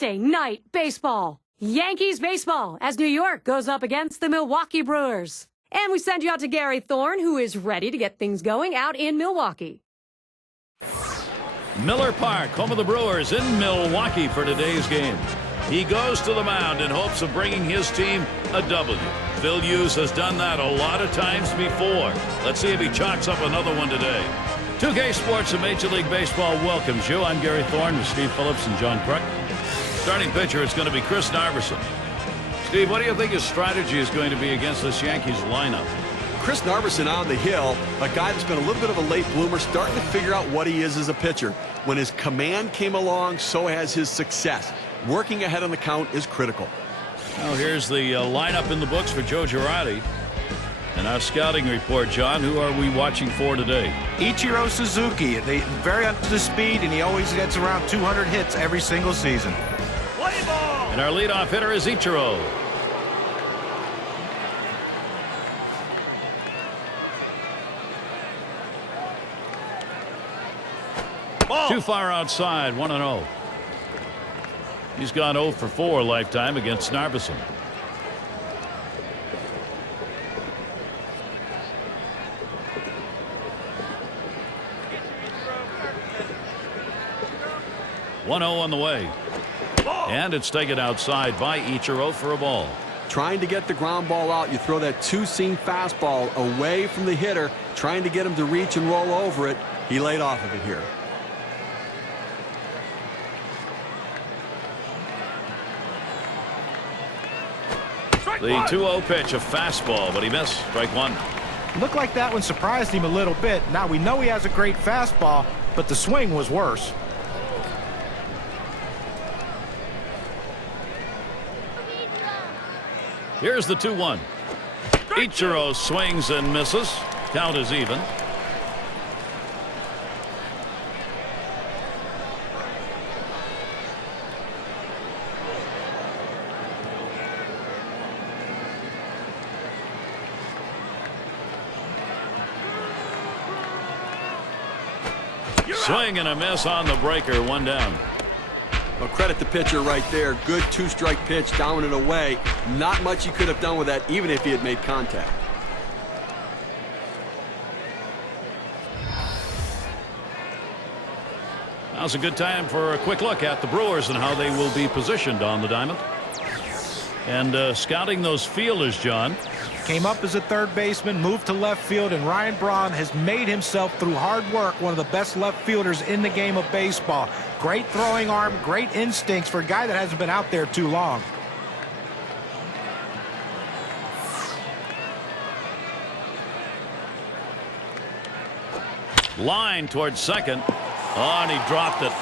Thursday night baseball. Yankees baseball as New York goes up against the Milwaukee Brewers. And we send you out to Gary Thorne, who is ready to get things going out in Milwaukee. Miller Park, home of the Brewers in Milwaukee for today's game. He goes to the mound in hopes of bringing his team a W. Phil Hughes has done that a lot of times before. Let's see if he chalks up another one today. 2K Sports and Major League Baseball welcomes you. I'm Gary Thorne with Steve Phillips and John Kruk. Starting pitcher is going to be Chris Narveson. Steve, what do you think his strategy is going to be against this Yankees lineup? Chris Narveson on the hill, a guy that's been a little bit of a late bloomer, starting to figure out what he is as a pitcher. When his command came along, so has his success. Working ahead on the count is critical. Well, here's the lineup in the books for Joe Girardi. And our scouting report, John, who are we watching for today? Ichiro Suzuki. They very up to speed, and he always gets around 200 hits every single season. Play ball! And our leadoff hitter is Ichiro. Ball. Too far outside, 1-0. He's gone 0 for 4 lifetime against Narveson. On the way. And it's taken outside by Ichiro for a ball. Trying to get the ground ball out, you throw that two-seam fastball away from the hitter, trying to get him to reach and roll over it. He laid off of it here. The 2-0 pitch, a fastball, but he missed. Strike one. Looked like that one surprised him a little bit. Now we know he has a great fastball, but the swing was worse. Here's the 2-1. Ichiro swings and misses. Count is even. Swing and a miss on the breaker. One down. Well, credit the pitcher right there. Good two-strike pitch down and away. Not much he could have done with that, even if he had made contact. Now's a good time for a quick look at the Brewers and how they will be positioned on the diamond. And scouting those fielders, John. Came up as a third baseman, moved to left field, and Ryan Braun has made himself, through hard work, one of the best left fielders in the game of baseball. Great throwing arm, great instincts for a guy that hasn't been out there too long. Line towards second. Oh, and he dropped it.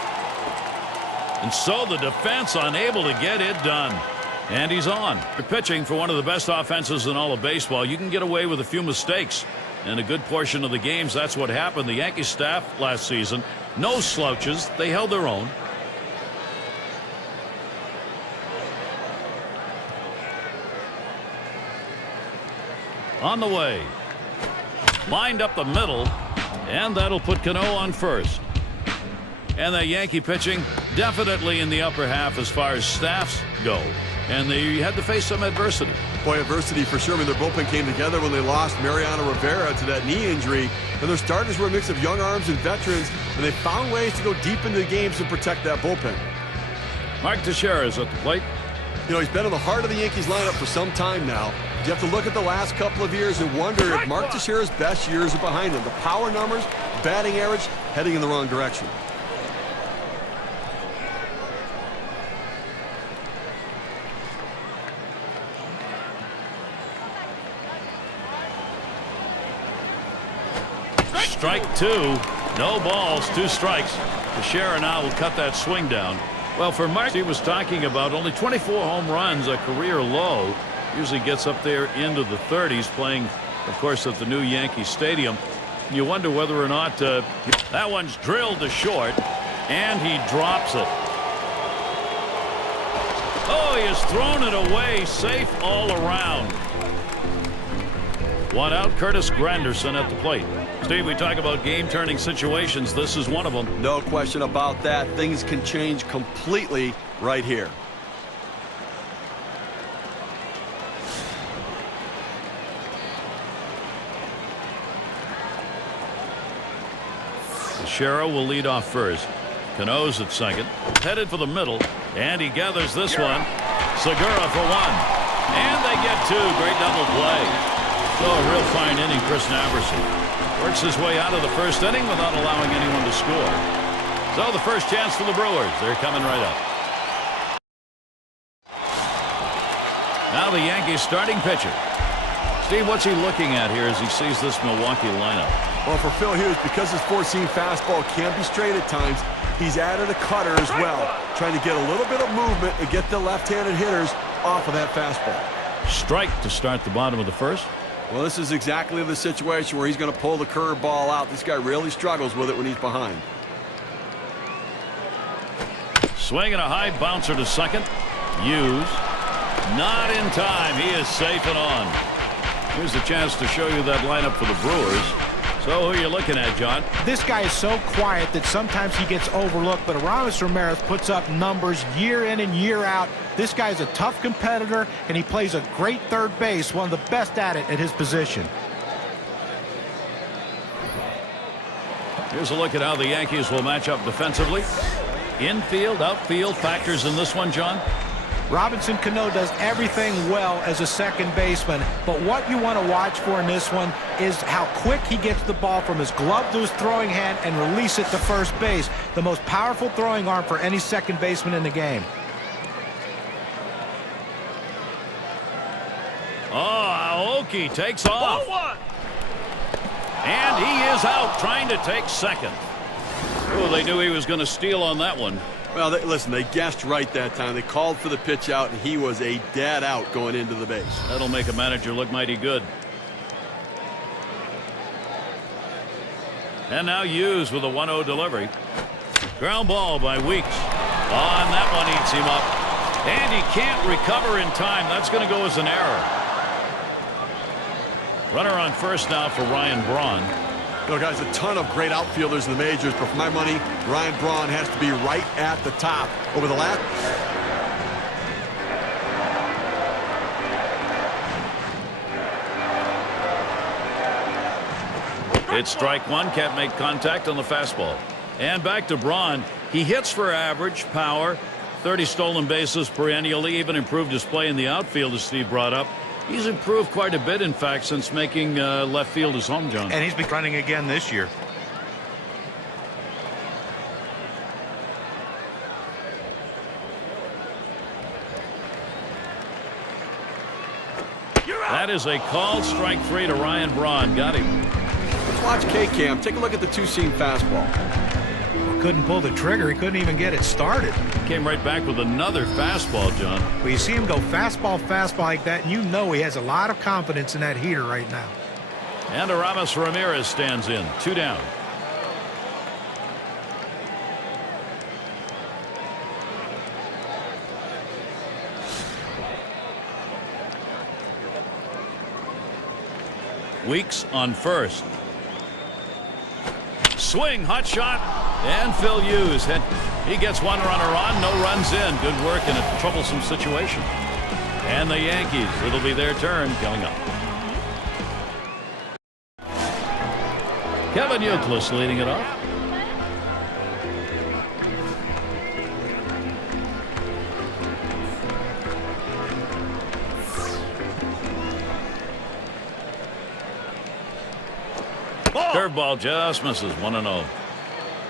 And so the defense unable to get it done. And he's on. You're pitching for one of the best offenses in all of baseball. You can get away with a few mistakes. And a good portion of the games, that's what happened. The Yankees staff last season, no slouches. They held their own. On the way. Lined up the middle. And that'll put Cano on first. And the Yankee pitching definitely in the upper half as far as staffs go. And they had to face some adversity. Boy, adversity for sure. I mean, their bullpen came together when they lost Mariano Rivera to that knee injury. And their starters were a mix of young arms and veterans, and they found ways to go deep into the games to protect that bullpen. Mark Teixeira is at the plate. You know, he's been in the heart of the Yankees lineup for some time now. You have to look at the last couple of years and wonder if Mark Teixeira's best years are behind him. The power numbers, batting average, heading in the wrong direction. Strike two. No balls, 2 strikes. Teixeira now will cut that swing down. Well, for Mark, he was talking about only 24 home runs, a career low. Usually gets up there into the 30s, playing, of course, at the new Yankee Stadium. You wonder whether or not that one's drilled to short, and he drops it. Oh, he has thrown it away, safe all around. One out, Curtis Granderson at the plate. Steve, we talk about game-turning situations. This is one of them. No question about that. Things can change completely right here. Shero will lead off first. Cano's at second. Headed for the middle. And he gathers this one. Segura for one. And they get two. Great double play. So a real fine inning, Chris Naverson. Works his way out of the first inning without allowing anyone to score. So the first chance for the Brewers. They're coming right up. Now the Yankees starting pitcher. Steve, what's he looking at here as he sees this Milwaukee lineup? Well, for Phil Hughes, because his four-seam fastball can be straight at times, he's added a cutter as well, trying to get a little bit of movement and get the left-handed hitters off of that fastball. Strike to start the bottom of the first. Well, this is exactly the situation where he's going to pull the curveball out. This guy really struggles with it when he's behind. Swinging a high bouncer to second. Hughes. Not in time. He is safe and on. Here's a chance to show you that lineup for the Brewers. So who are you looking at, John? This guy is so quiet that sometimes he gets overlooked, but Aramis Ramirez puts up numbers year in and year out. This guy's a tough competitor, and he plays a great third base, one of the best at it at his position. Here's a look at how the Yankees will match up defensively. Infield, outfield factors in this one, John. Robinson Cano does everything well as a second baseman, but what you want to watch for in this one is how quick he gets the ball from his glove to his throwing hand and release it to first base. The most powerful throwing arm for any second baseman in the game. Oh, Aoki takes off. And he is out trying to take second. Oh, they knew he was going to steal on that one. Well, listen, they guessed right that time. They called for the pitch out, and he was a dead out going into the base. That'll make a manager look mighty good. And now Hughes with a 1-0 delivery. Ground ball by Weeks. On that one eats him up. And he can't recover in time. That's going to go as an error. Runner on first now for Ryan Braun. You know, guys, a ton of great outfielders in the majors, but for my money, Ryan Braun has to be right at the top. Over the last. It's strike one. Can't make contact on the fastball. And back to Braun. He hits for average, power, 30 stolen bases perennially, even improved his play in the outfield, as Steve brought up. He's improved quite a bit, in fact, since making left field his home, John. And he's been running again this year. That is a called strike three to Ryan Braun. Got him. Let's watch K-Cam. Take a look at the two-seam fastball. Couldn't pull the trigger. He couldn't even get it started. Came right back with another fastball, John. Well, you see him go fastball like that, and you know he has a lot of confidence in that heater right now. And Aramis Ramirez stands in. 2 down. Weeks on first. Swing, hot shot, and Phil Hughes. He gets one runner on, no runs in. Good work in a troublesome situation. And the Yankees, it'll be their turn coming up. Kevin Youkilis leading it off. Curveball just misses. 1-0.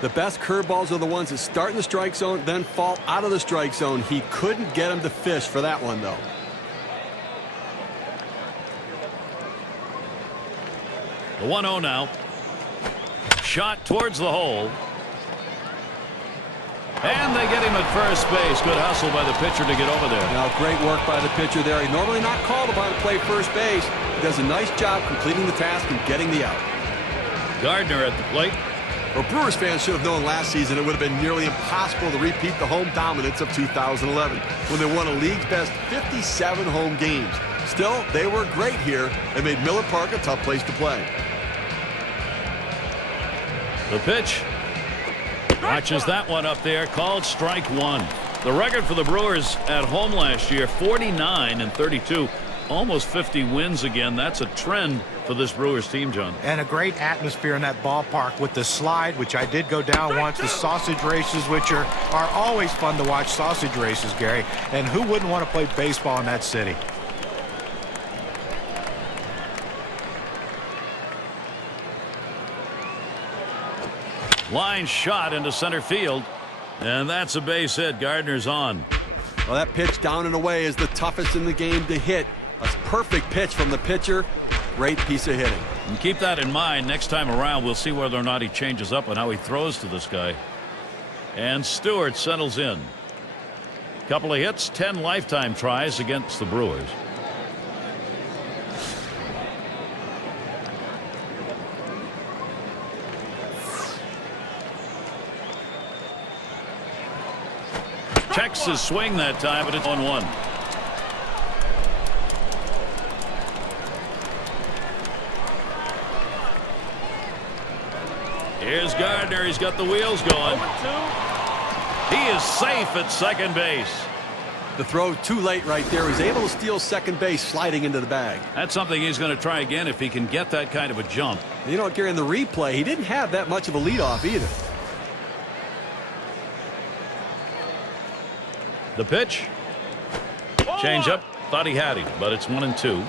The best curveballs are the ones that start in the strike zone, then fall out of the strike zone. He couldn't get him to fish for that one, though. The 1-0 now. Shot towards the hole. And they get him at first base. Good hustle by the pitcher to get over there. Now, great work by the pitcher there. He's normally not called upon to play first base. He does a nice job completing the task and getting the out. Gardner at the plate. Well, Brewers fans should have known last season it would have been nearly impossible to repeat the home dominance of 2011 when they won a league's best 57 home games. Still, they were great here and made Miller Park a tough place to play. The pitch. Watches that one up there, called strike one. The record for the Brewers at home last year, 49-32. Almost 50 wins again. That's a trend for this Brewers team, John. And a great atmosphere in that ballpark with the slide, which I did go down once, the sausage races, which are always fun to watch, sausage races, Gary. And who wouldn't want to play baseball in that city? Line shot into center field. And that's a base hit. Gardner's on. Well, that pitch down and away is the toughest in the game to hit. A perfect pitch from the pitcher. Great piece of hitting. And keep that in mind. Next time around, we'll see whether or not he changes up on how he throws to this guy. And Stewart settles in. Couple of hits, 10 lifetime tries against the Brewers. Checks his swing that time, but it's 1-1. Here's Gardner. He's got the wheels going. He is safe at second base. The throw too late right there. He's able to steal second base, sliding into the bag. That's something he's going to try again if he can get that kind of a jump. You know what, Gary, in the replay, he didn't have that much of a leadoff either. The pitch. Change up. Thought he had him, but it's 1-2.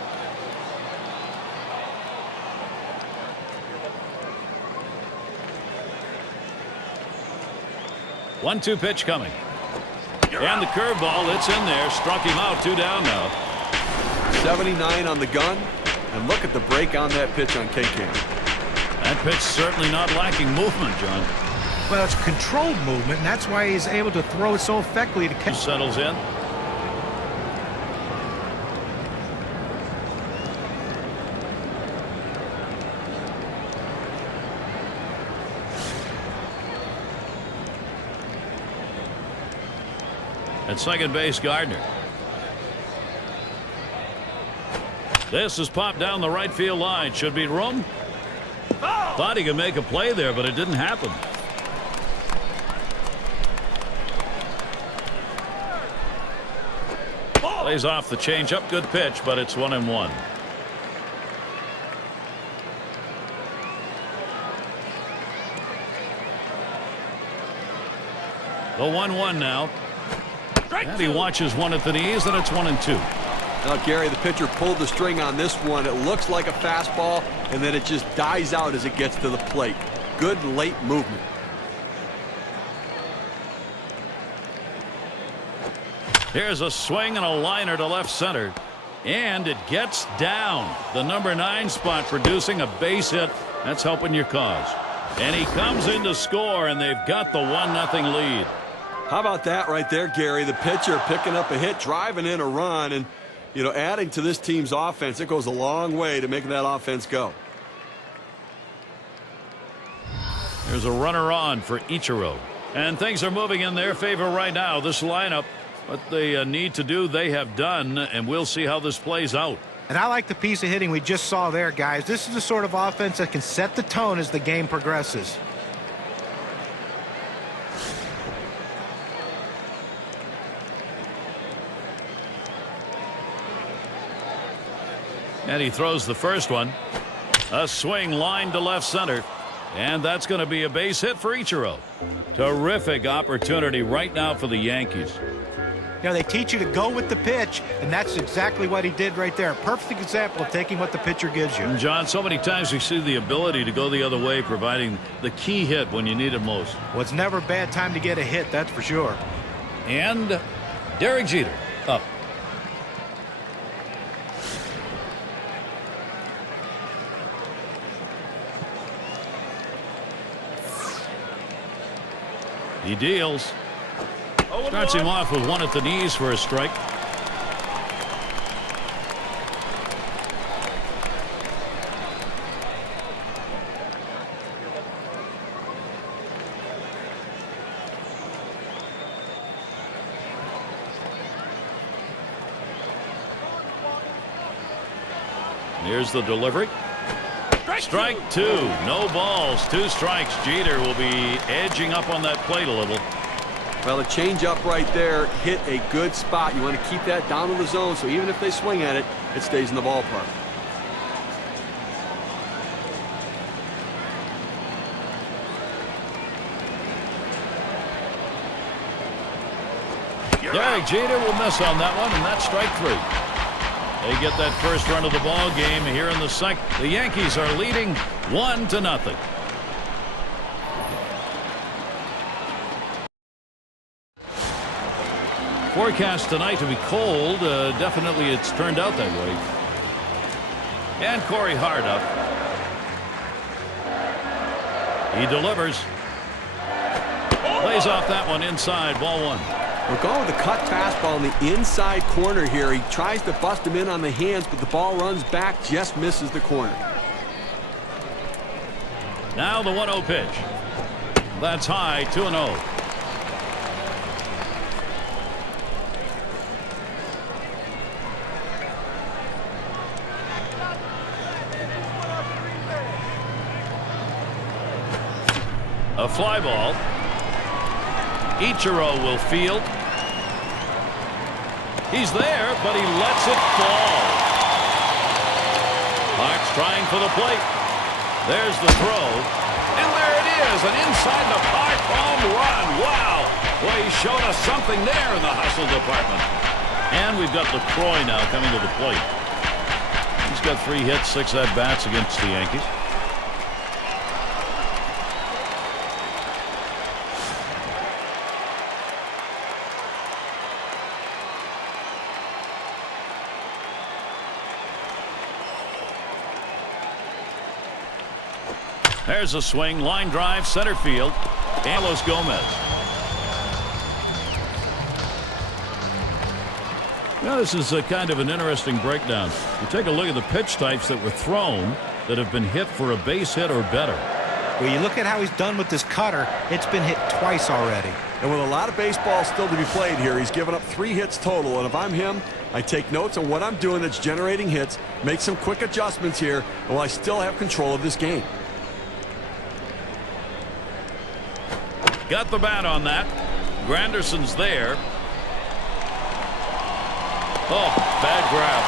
One-two pitch coming. And the curveball, it's in there. Struck him out. 2 down now. 79 on the gun. And look at the break on that pitch on K-Cam. That pitch certainly not lacking movement, John. Well, it's controlled movement, and that's why he's able to throw it so effectively to catch. Settles in. At second base, Gardner. This is popped down the right field line. Should be room. Thought he could make a play there, but it didn't happen. Plays off the changeup. Good pitch, but it's 1-1. The 1-1 now. And he watches one at the knees, and it's 1-2. Now, Gary, the pitcher pulled the string on this one. It looks like a fastball, and then it just dies out as it gets to the plate. Good late movement. Here's a swing and a liner to left center. And it gets down. The number 9 spot producing a base hit. That's helping your cause. And he comes in to score, and they've got the 1-0 lead. How about that right there, Gary? The pitcher picking up a hit, driving in a run, and, you know, adding to this team's offense. It goes a long way to making that offense go. There's a runner on for Ichiro. And things are moving in their favor right now. This lineup, what they need to do, they have done, and we'll see how this plays out. And I like the piece of hitting we just saw there, guys. This is the sort of offense that can set the tone as the game progresses. And he throws the first one. A swing line to left center. And that's going to be a base hit for Ichiro. Terrific opportunity right now for the Yankees. You know, they teach you to go with the pitch, and that's exactly what he did right there. A perfect example of taking what the pitcher gives you. And John, so many times we see the ability to go the other way, providing the key hit when you need it most. Well, it's never a bad time to get a hit, that's for sure. And Derek Jeter up. He deals. Starts him off with one at the knees for a strike. Here's the delivery. Strike two. No balls. 2 strikes. Jeter will be edging up on that plate a little. Well, the changeup right there hit a good spot. You want to keep that down in the zone, so even if they swing at it, it stays in the ballpark. Derek Jeter will miss on that one, and that's strike 3. They get that first run of the ball game here in the second. The Yankees are leading 1-0. Forecast tonight to be cold. Definitely it's turned out that way. And Corey Hart up. He delivers. Plays off that one inside. Ball 1. We're going with the cut fastball in the inside corner here. He tries to bust him in on the hands, but the ball runs back, just misses the corner. Now the 1-0 pitch. That's high, 2-0. A fly ball. Ichiro will field. He's there, but he lets it fall. Hart's trying for the plate. There's the throw. And there it is, an inside the park home run. Wow. Boy, he showed us something there in the hustle department. And we've got LaCroix now coming to the plate. He's got 3 hits, 6 at-bats against the Yankees. There's a swing, line drive, center field. Carlos Gomez. Now this is a kind of an interesting breakdown. You take a look at the pitch types that were thrown that have been hit for a base hit or better. Well, you look at how he's done with this cutter. It's been hit twice already. And with a lot of baseball still to be played here, he's given up 3 hits total. And if I'm him, I take notes on what I'm doing that's generating hits, make some quick adjustments here, while I still have control of this game. Got the bat on that. Granderson's there. Oh, bad grab.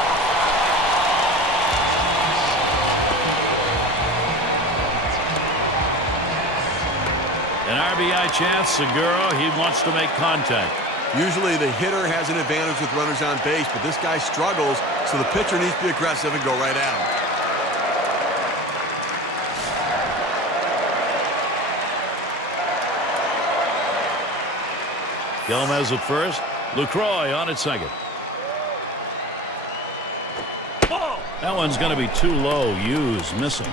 An RBI chance. Segura, he wants to make contact. Usually the hitter has an advantage with runners on base, but this guy struggles, so the pitcher needs to be aggressive and go right at him. Gomez at first. LaCroix on at second. That one's going to be too low. Hughes missing.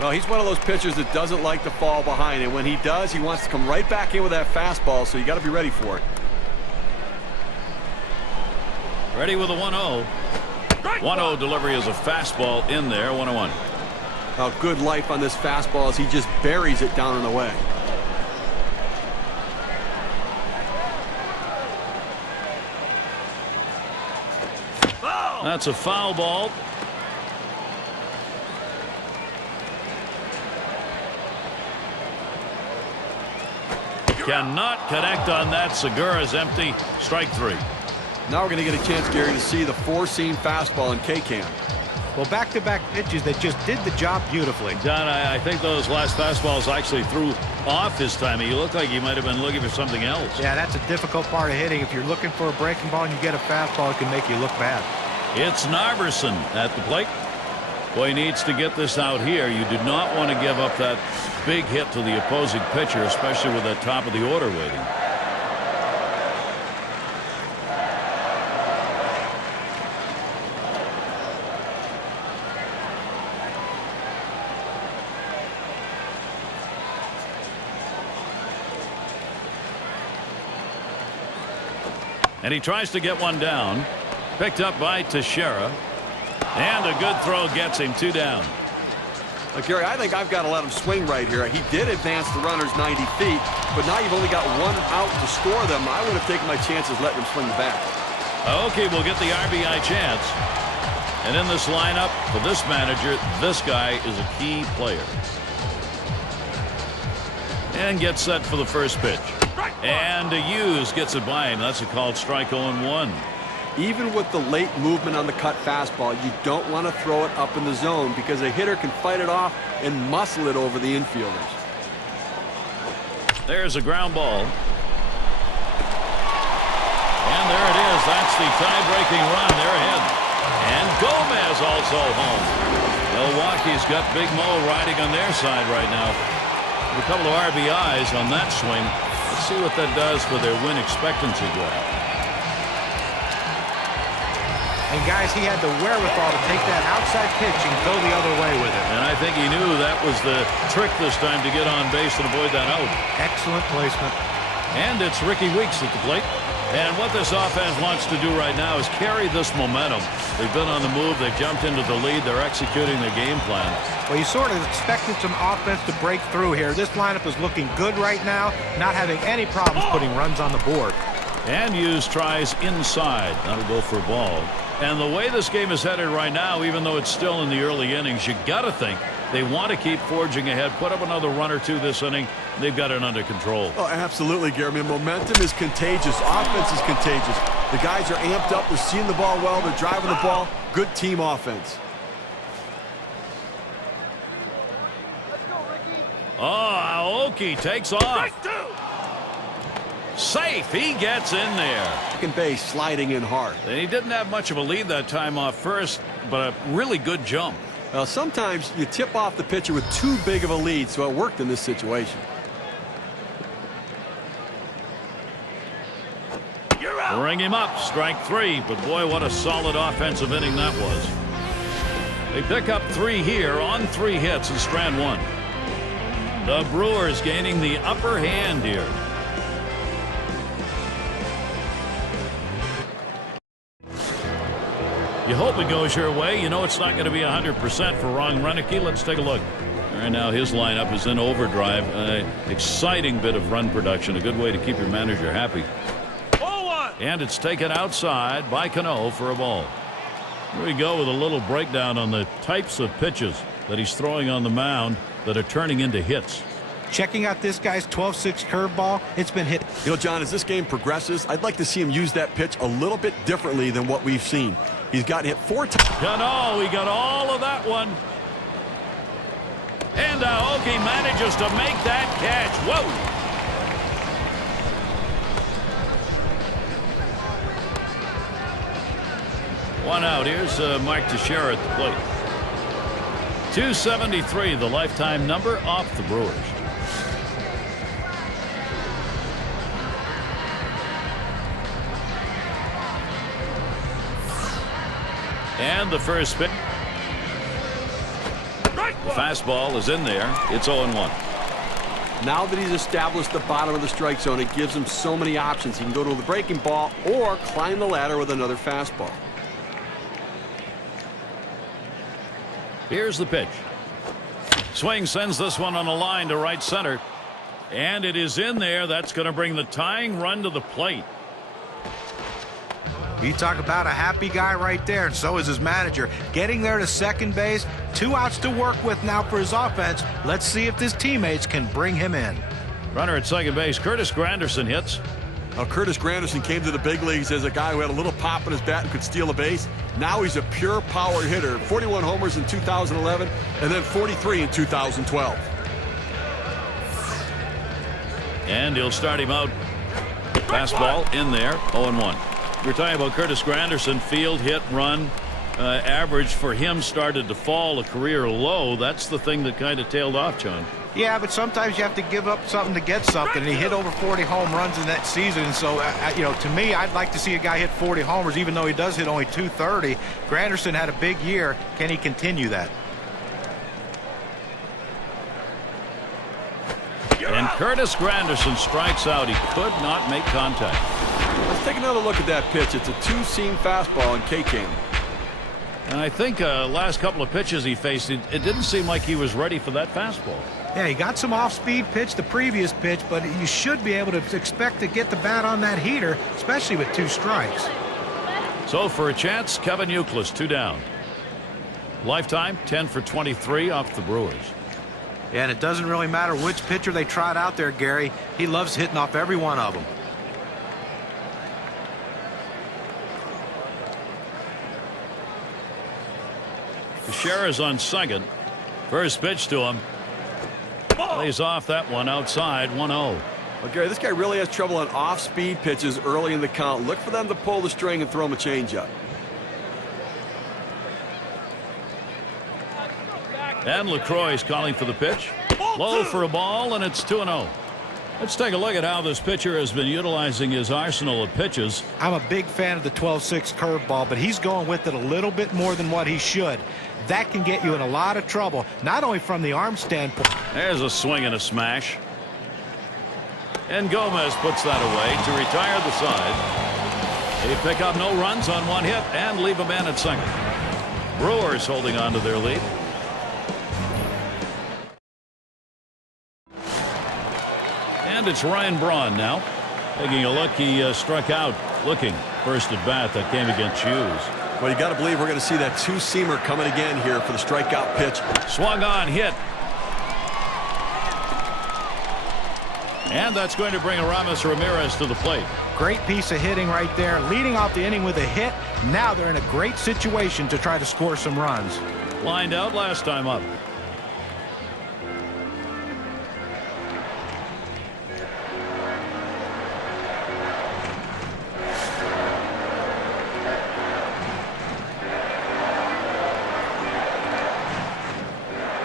Well, he's one of those pitchers that doesn't like to fall behind, and when he does, he wants to come right back in with that fastball, so you got to be ready for it. Ready with a 1-0. 1-0 delivery is a fastball in there. 1-1. Oh, good life on this fastball as he just buries it down and away. That's a foul ball. Cannot connect on that. Segura's empty. Strike 3. Now we're going to get a chance, Gary, to see the 4-seam fastball in K-Cam. Well, back-to-back pitches that just did the job beautifully. John, I think those last fastballs actually threw off his timing. He looked like he might have been looking for something else. Yeah, that's a difficult part of hitting. If you're looking for a breaking ball and you get a fastball, it can make you look bad. It's Narverson at the plate. Boy, he needs to get this out here. You do not want to give up that big hit to the opposing pitcher, especially with that top of the order waiting. And he tries to get one down. Picked up by Teixeira. And a good throw gets him 2 down. Look, Gary, I think I've got to let him swing right here. He did advance the runners 90 feet, but now you've only got 1 out to score them. I would have taken my chances letting him swing the bat. Okay, we'll get the RBI chance. And in this lineup, for this manager, this guy is a key player. And gets set for the first pitch. And Hughes gets it by him. That's a called strike 0-1. Even with the late movement on the cut fastball, you don't want to throw it up in the zone because a hitter can fight it off and muscle it over the infielders. There's a ground ball. And there it is. That's the tie-breaking run. They're ahead. And Gomez also home. Milwaukee's got Big Mo riding on their side right now. A couple of RBIs on that swing. Let's see what that does for their win expectancy graph. And guys, he had the wherewithal to take that outside pitch and go the other way with it. And I think he knew that was the trick this time to get on base and avoid that out. Excellent placement. And it's Ricky Weeks at the plate. And what this offense wants to do right now is carry this momentum. They've been on the move. They've jumped into the lead. They're executing their game plan. Well, you sort of expected some offense to break through here. This lineup is looking good right now, not having any problems putting runs on the board. And Hughes tries inside. That'll go for a ball. And the way this game is headed right now, even though it's still in the early innings, you got to think they want to keep forging ahead, put up another run or two this inning. They've got it under control. Oh, absolutely, Gary. I mean, momentum is contagious. Offense is contagious. The guys are amped up. They're seeing the ball well. They're driving the ball. Good team offense. Oh, Aoki takes off. Safe. He gets in there. Second base sliding in hard. And he didn't have much of a lead that time off first, but a really good jump. Well, sometimes you tip off the pitcher with too big of a lead, so it worked in this situation. Ring him up. Strike 3. But boy, what a solid offensive inning that was. They pick up 3 here on 3 hits in strand 1. The Brewers gaining the upper hand here. You hope it goes your way. You know it's not going to be 100% for Ron Renicky. Let's take a look. Right now his lineup is in overdrive. Exciting bit of run production. A good way to keep your manager happy. And it's taken outside by Cano for a ball. Here we go with a little breakdown on the types of pitches that he's throwing on the mound that are turning into hits. Checking out this guy's 12-6 curveball. It's been hit. You know, John, as this game progresses, I'd like to see him use that pitch a little bit differently than what we've seen. He's gotten hit 4 times. Cano, he got all of that one. And Aoki manages to make that catch. Whoa! One out. Here's Mike Teixeira at the plate. 273, the lifetime number off the Brewers. And the first pitch. The fastball is in there. It's 0-1. Now that he's established the bottom of the strike zone, it gives him so many options. He can go to the breaking ball or climb the ladder with another fastball. Here's the pitch. Swing sends this one on a line to right center. And it is in there. That's going to bring the tying run to the plate. You talk about a happy guy right there, and so is his manager. Getting there to second base, 2 outs to work with now for his offense. Let's see if his teammates can bring him in. Runner at second base. Curtis Granderson hits. Now, Curtis Granderson came to the big leagues as a guy who had a little pop in his bat and could steal a base. Now he's a pure power hitter. 41 homers in 2011 and then 43 in 2012. And he'll start him out. Fastball in there. 0-1. We're talking about Curtis Granderson. Field, hit, run. Average for him started to fall, a career low. That's the thing that kind of tailed off, John. Yeah, but sometimes you have to give up something to get something. And he hit over 40 home runs in that season. So, you know, to me, I'd like to see a guy hit 40 homers, even though he does hit only 230. Granderson had a big year. Can he continue that? And Curtis Granderson strikes out. He could not make contact. Let's take another look at that pitch. It's a 2-seam fastball and K-came. And I think last couple of pitches he faced, it didn't seem like he was ready for that fastball. Yeah, he got some off-speed pitch the previous pitch, but you should be able to expect to get the bat on that heater, especially with 2 strikes. So for a chance, Kevin Youkilis, 2 down. Lifetime 10 for 23 off the Brewers. And it doesn't really matter which pitcher they trot out there, Gary. He loves hitting off every one of them. Teixeira's on second. First pitch to him. Lays off that one outside. 1-0. Well, Gary, this guy really has trouble on off-speed pitches early in the count. Look for them to pull the string and throw him a changeup. And LaCroix's calling for the pitch. Low for a ball, and it's 2-0. Let's take a look at how this pitcher has been utilizing his arsenal of pitches. I'm a big fan of the 12-6 curveball, but he's going with it a little bit more than what he should. That can get you in a lot of trouble, not only from the arm standpoint. There's a swing and a smash. And Gomez puts that away to retire the side. They pick up no runs on one hit and leave a man at second. Brewers holding on to their lead. And it's Ryan Braun now. Taking a look, he struck out looking. First at bat that came against Hughes. Well, you got to believe we're going to see that two-seamer coming again here for the strikeout pitch. Swung on, hit. And that's going to bring Aramis Ramirez to the plate. Great piece of hitting right there, leading off the inning with a hit. Now they're in a great situation to try to score some runs. Lined out last time up.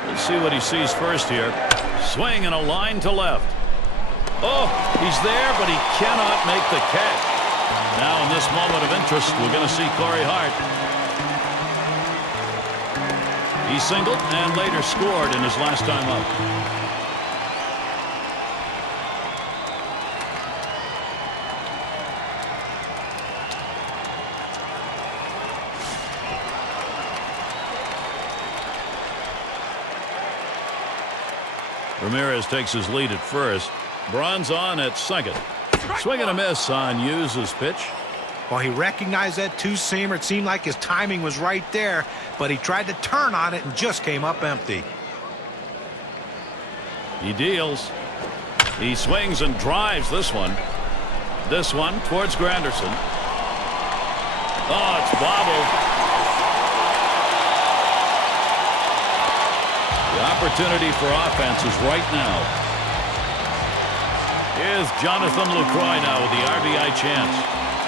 Let's see what he sees first here. Swing and a line to left. Oh, he's there, but he cannot make the catch. Now in this moment of interest, we're going to see Corey Hart. He singled and later scored in his last time up. Ramirez takes his lead at first. Braun's on at second. Swing and a miss on Hughes' pitch. Well, he recognized that two-seamer. It seemed like his timing was right there, but he tried to turn on it and just came up empty. He deals. He swings and drives this one. This one towards Granderson. Oh, it's bobbled. The opportunity for offense is right now. Here's Jonathan Lucroy now with the RBI chance.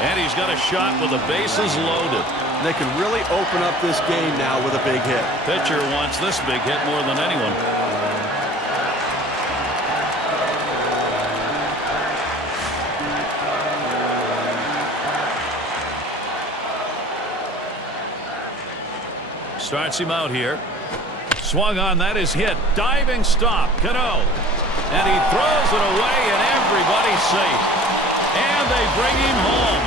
And he's got a shot with the bases loaded. They can really open up this game now with a big hit. Pitcher wants this big hit more than anyone. Starts him out here. Swung on, that is hit. Diving stop. Cano. And he throws it away, and everybody's safe. And they bring him home.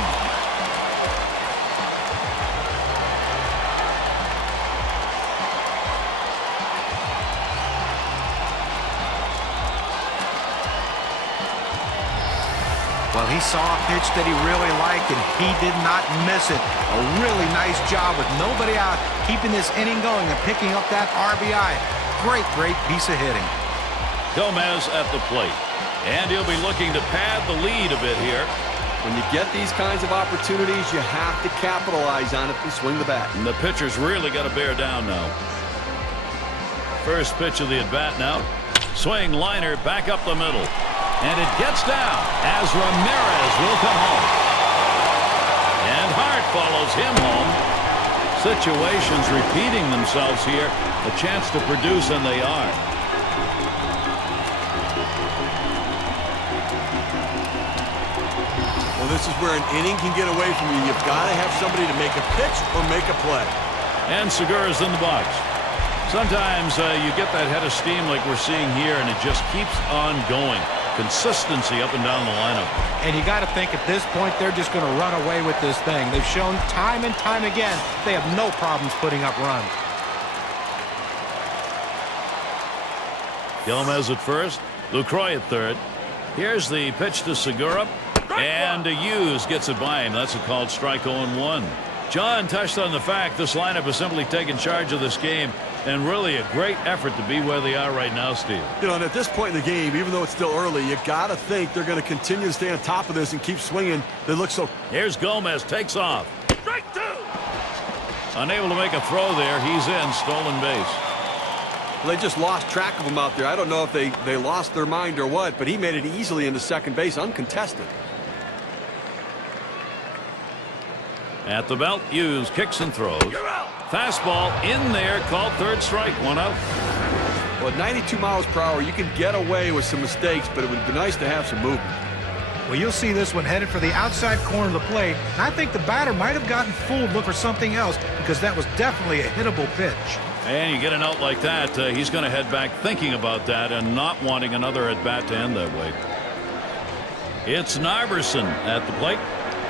Well, he saw a pitch that he really liked, and he did not miss it. A really nice job with nobody out, keeping this inning going and picking up that RBI. Great, great piece of hitting. Gomez at the plate. And he'll be looking to pad the lead a bit here. When you get these kinds of opportunities, you have to capitalize on it and swing the bat. And the pitcher's really got to bear down now. First pitch of the at-bat now. Swing, liner, back up the middle. And it gets down as Ramirez will come home. And Hart follows him home. Situations repeating themselves here. A chance to produce, and they are. Well, this is where an inning can get away from you. You've got to have somebody to make a pitch or make a play. And Segura's in the box. Sometimes you get that head of steam like we're seeing here, and it just keeps on going. Consistency up and down the lineup. And you got to think at this point they're just going to run away with this thing. They've shown time and time again they have no problems putting up runs. Gomez at first. Lucroy at third. Here's the pitch to Segura. And Hughes gets it by him. That's a called strike 0-1. John touched on the fact this lineup has simply taken charge of this game, and really a great effort to be where they are right now, Steve. You know, and at this point in the game, even though it's still early, you got to think they're going to continue to stay on top of this and keep swinging. They look so... Here's Gomez, takes off. Strike two! Unable to make a throw there. He's in, stolen base. Well, they just lost track of him out there. I don't know if they lost their mind or what, but he made it easily into second base, uncontested. At the belt, Hughes kicks and throws. Fastball in there, called third strike, 1 out. Well, at 92 miles per hour, you can get away with some mistakes, but it would be nice to have some movement. Well, you'll see this one headed for the outside corner of the plate. And I think the batter might have gotten fooled, look for something else, because that was definitely a hittable pitch. And you get a note like that, he's going to head back thinking about that and not wanting another at-bat to end that way. It's Narberson at the plate.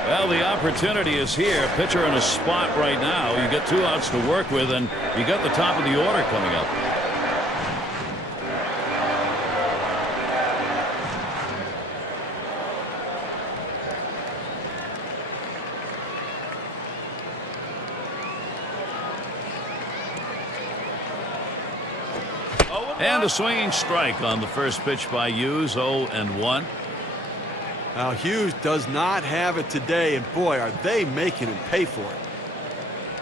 Well, the opportunity is here. Pitcher in a spot right now. You get 2 outs to work with, and you got the top of the order coming up. And a swinging strike on the first pitch by Hughes, 0-1. Now, Hughes does not have it today, and boy, are they making him pay for it.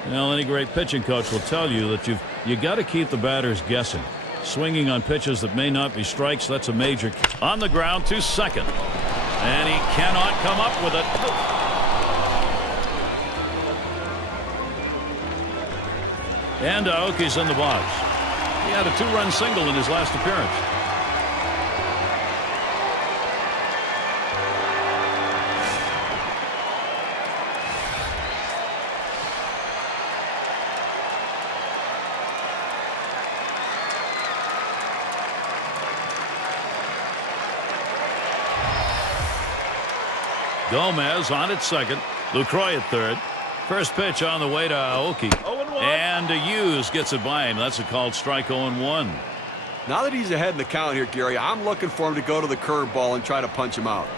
Well, any great pitching coach will tell you that you got to keep the batters guessing. Swinging on pitches that may not be strikes, that's a major. On the ground to second. And he cannot come up with it. And Aoki's in the box. He had a 2-run single in his last appearance. Gomez on at second. Lucroy at third. First pitch on the way to Aoki. 0-1. And Hughes gets it by him. That's a called strike, 0-1. Now that he's ahead in the count here, Gary, I'm looking for him to go to the curveball and try to punch him out.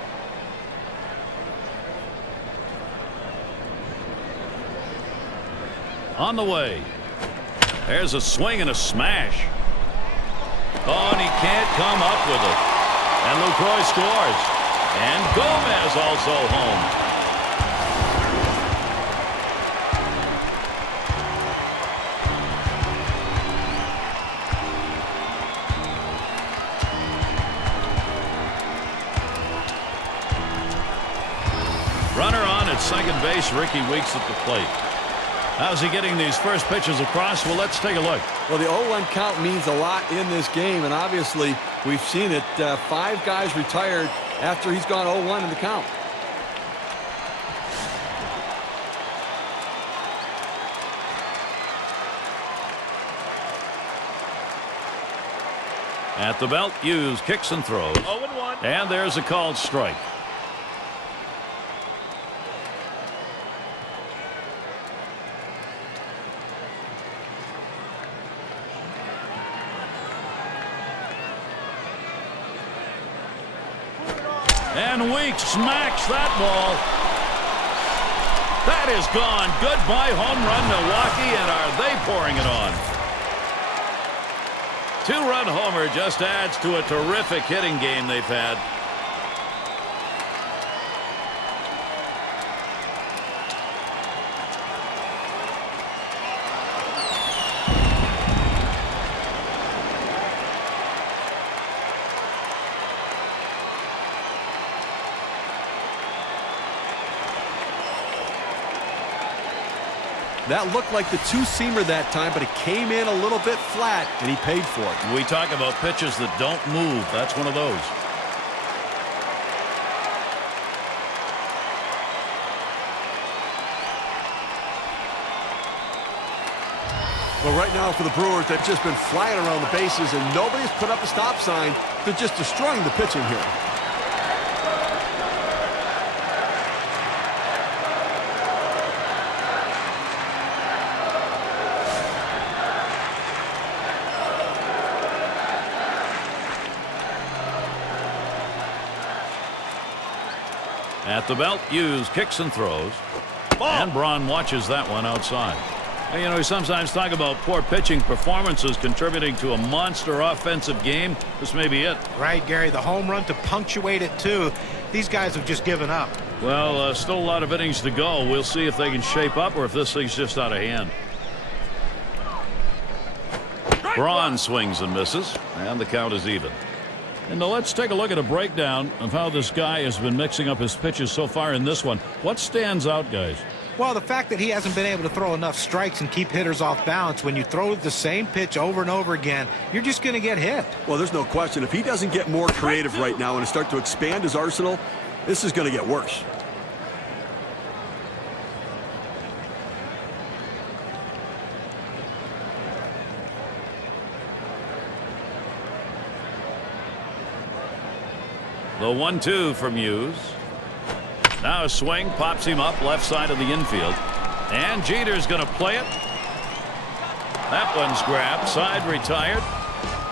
On the way. There's a swing and a smash. Oh, and he can't come up with it. And Lucroy scores. And Gomez also home. Runner on at second base. Ricky Weeks at the plate. How's he getting these first pitches across? Well, let's take a look. Well, the 0-1 count means a lot in this game, and obviously we've seen it. 5 guys retired after he's gone 0-1 in the count. At the belt, Hughes kicks and throws. 0-1. And there's a called strike. And Weeks smacks that ball. That is gone. Goodbye home run, Milwaukee, and are they pouring it on? 2-run homer just adds to a terrific hitting game they've had. That looked like the two-seamer that time, but it came in a little bit flat, and he paid for it. We talk about pitches that don't move. That's one of those. Well, right now for the Brewers, they've just been flying around the bases, and nobody's put up a stop sign. They're just destroying the pitching here. At the belt, Hughes kicks and throws. And Braun watches that one outside. And, you know, we sometimes talk about poor pitching performances contributing to a monster offensive game. This may be it. Right, Gary. The home run to punctuate it, too. These guys have just given up. Well, still a lot of innings to go. We'll see if they can shape up or if this thing's just out of hand. Braun swings and misses, and the count is even. And now let's take a look at a breakdown of how this guy has been mixing up his pitches so far in this one. What stands out, guys? Well, the fact that he hasn't been able to throw enough strikes and keep hitters off balance. When you throw the same pitch over and over again, you're just going to get hit. Well, there's no question. If he doesn't get more creative right now and start to expand his arsenal, this is going to get worse. The 1-2 from Hughes. Now a swing, pops him up left side of the infield. And Jeter's going to play it. That one's grabbed, side retired.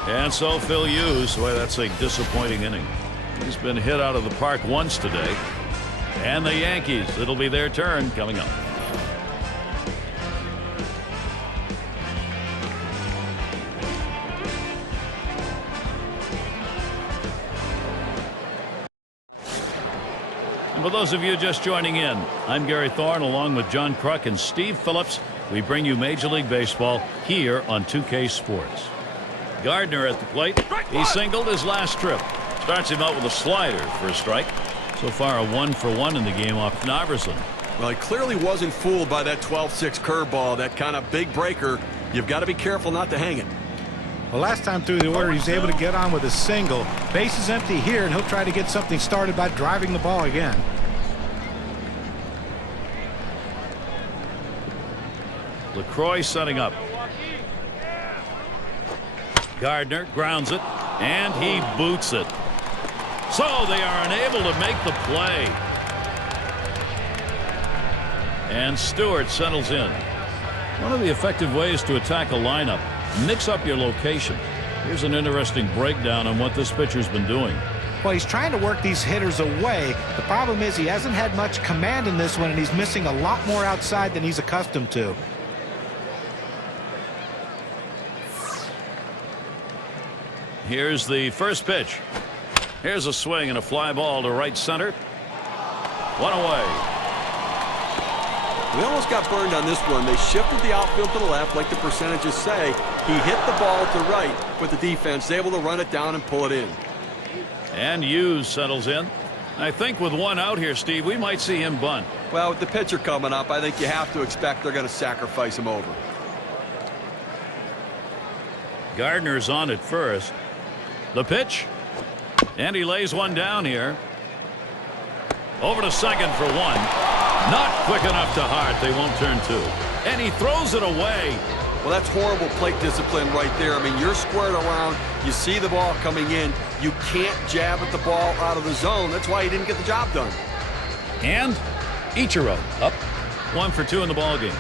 And so Phil Hughes, boy, that's a disappointing inning. He's been hit out of the park once today. And the Yankees, it'll be their turn coming up. For those of you just joining in, I'm Gary Thorne along with John Kruk and Steve Phillips. We bring you Major League Baseball here on 2K Sports. Gardner at the plate. He singled his last trip. Starts him out with a slider for a strike. So far a 1-for-1 in the game off Knaverson. Well, he clearly wasn't fooled by that 12-6 curveball, that kind of big breaker. You've got to be careful not to hang it. Well, last time through the order, he was able to get on with a single. Base is empty here, and he'll try to get something started by driving the ball again. LaCroix setting up. Gardner grounds it, and he boots it. So they are unable to make the play. And Stewart settles in. One of the effective ways to attack a lineup, mix up your location. Here's an interesting breakdown on what this pitcher's been doing. Well, he's trying to work these hitters away. The problem is he hasn't had much command in this one, and he's missing a lot more outside than he's accustomed to. Here's the first pitch. Here's a swing and a fly ball to right center. One away. We almost got burned on this one. They shifted the outfield to the left like the percentages say. He hit the ball to right, but the defense able to run it down and pull it in. And Hughes settles in. I think with one out here, Steve, we might see him bunt. Well, with the pitcher coming up, I think you have to expect they're going to sacrifice him over. Gardner's on at first. The pitch. And he lays one down here. Over to second for one. Not quick enough to Hart. They won't turn two. And he throws it away. Well, that's horrible plate discipline right there. I mean, you're squared around. You see the ball coming in. You can't jab at the ball out of the zone. That's why he didn't get the job done. And Ichiro up 1 for 2 in the ball game.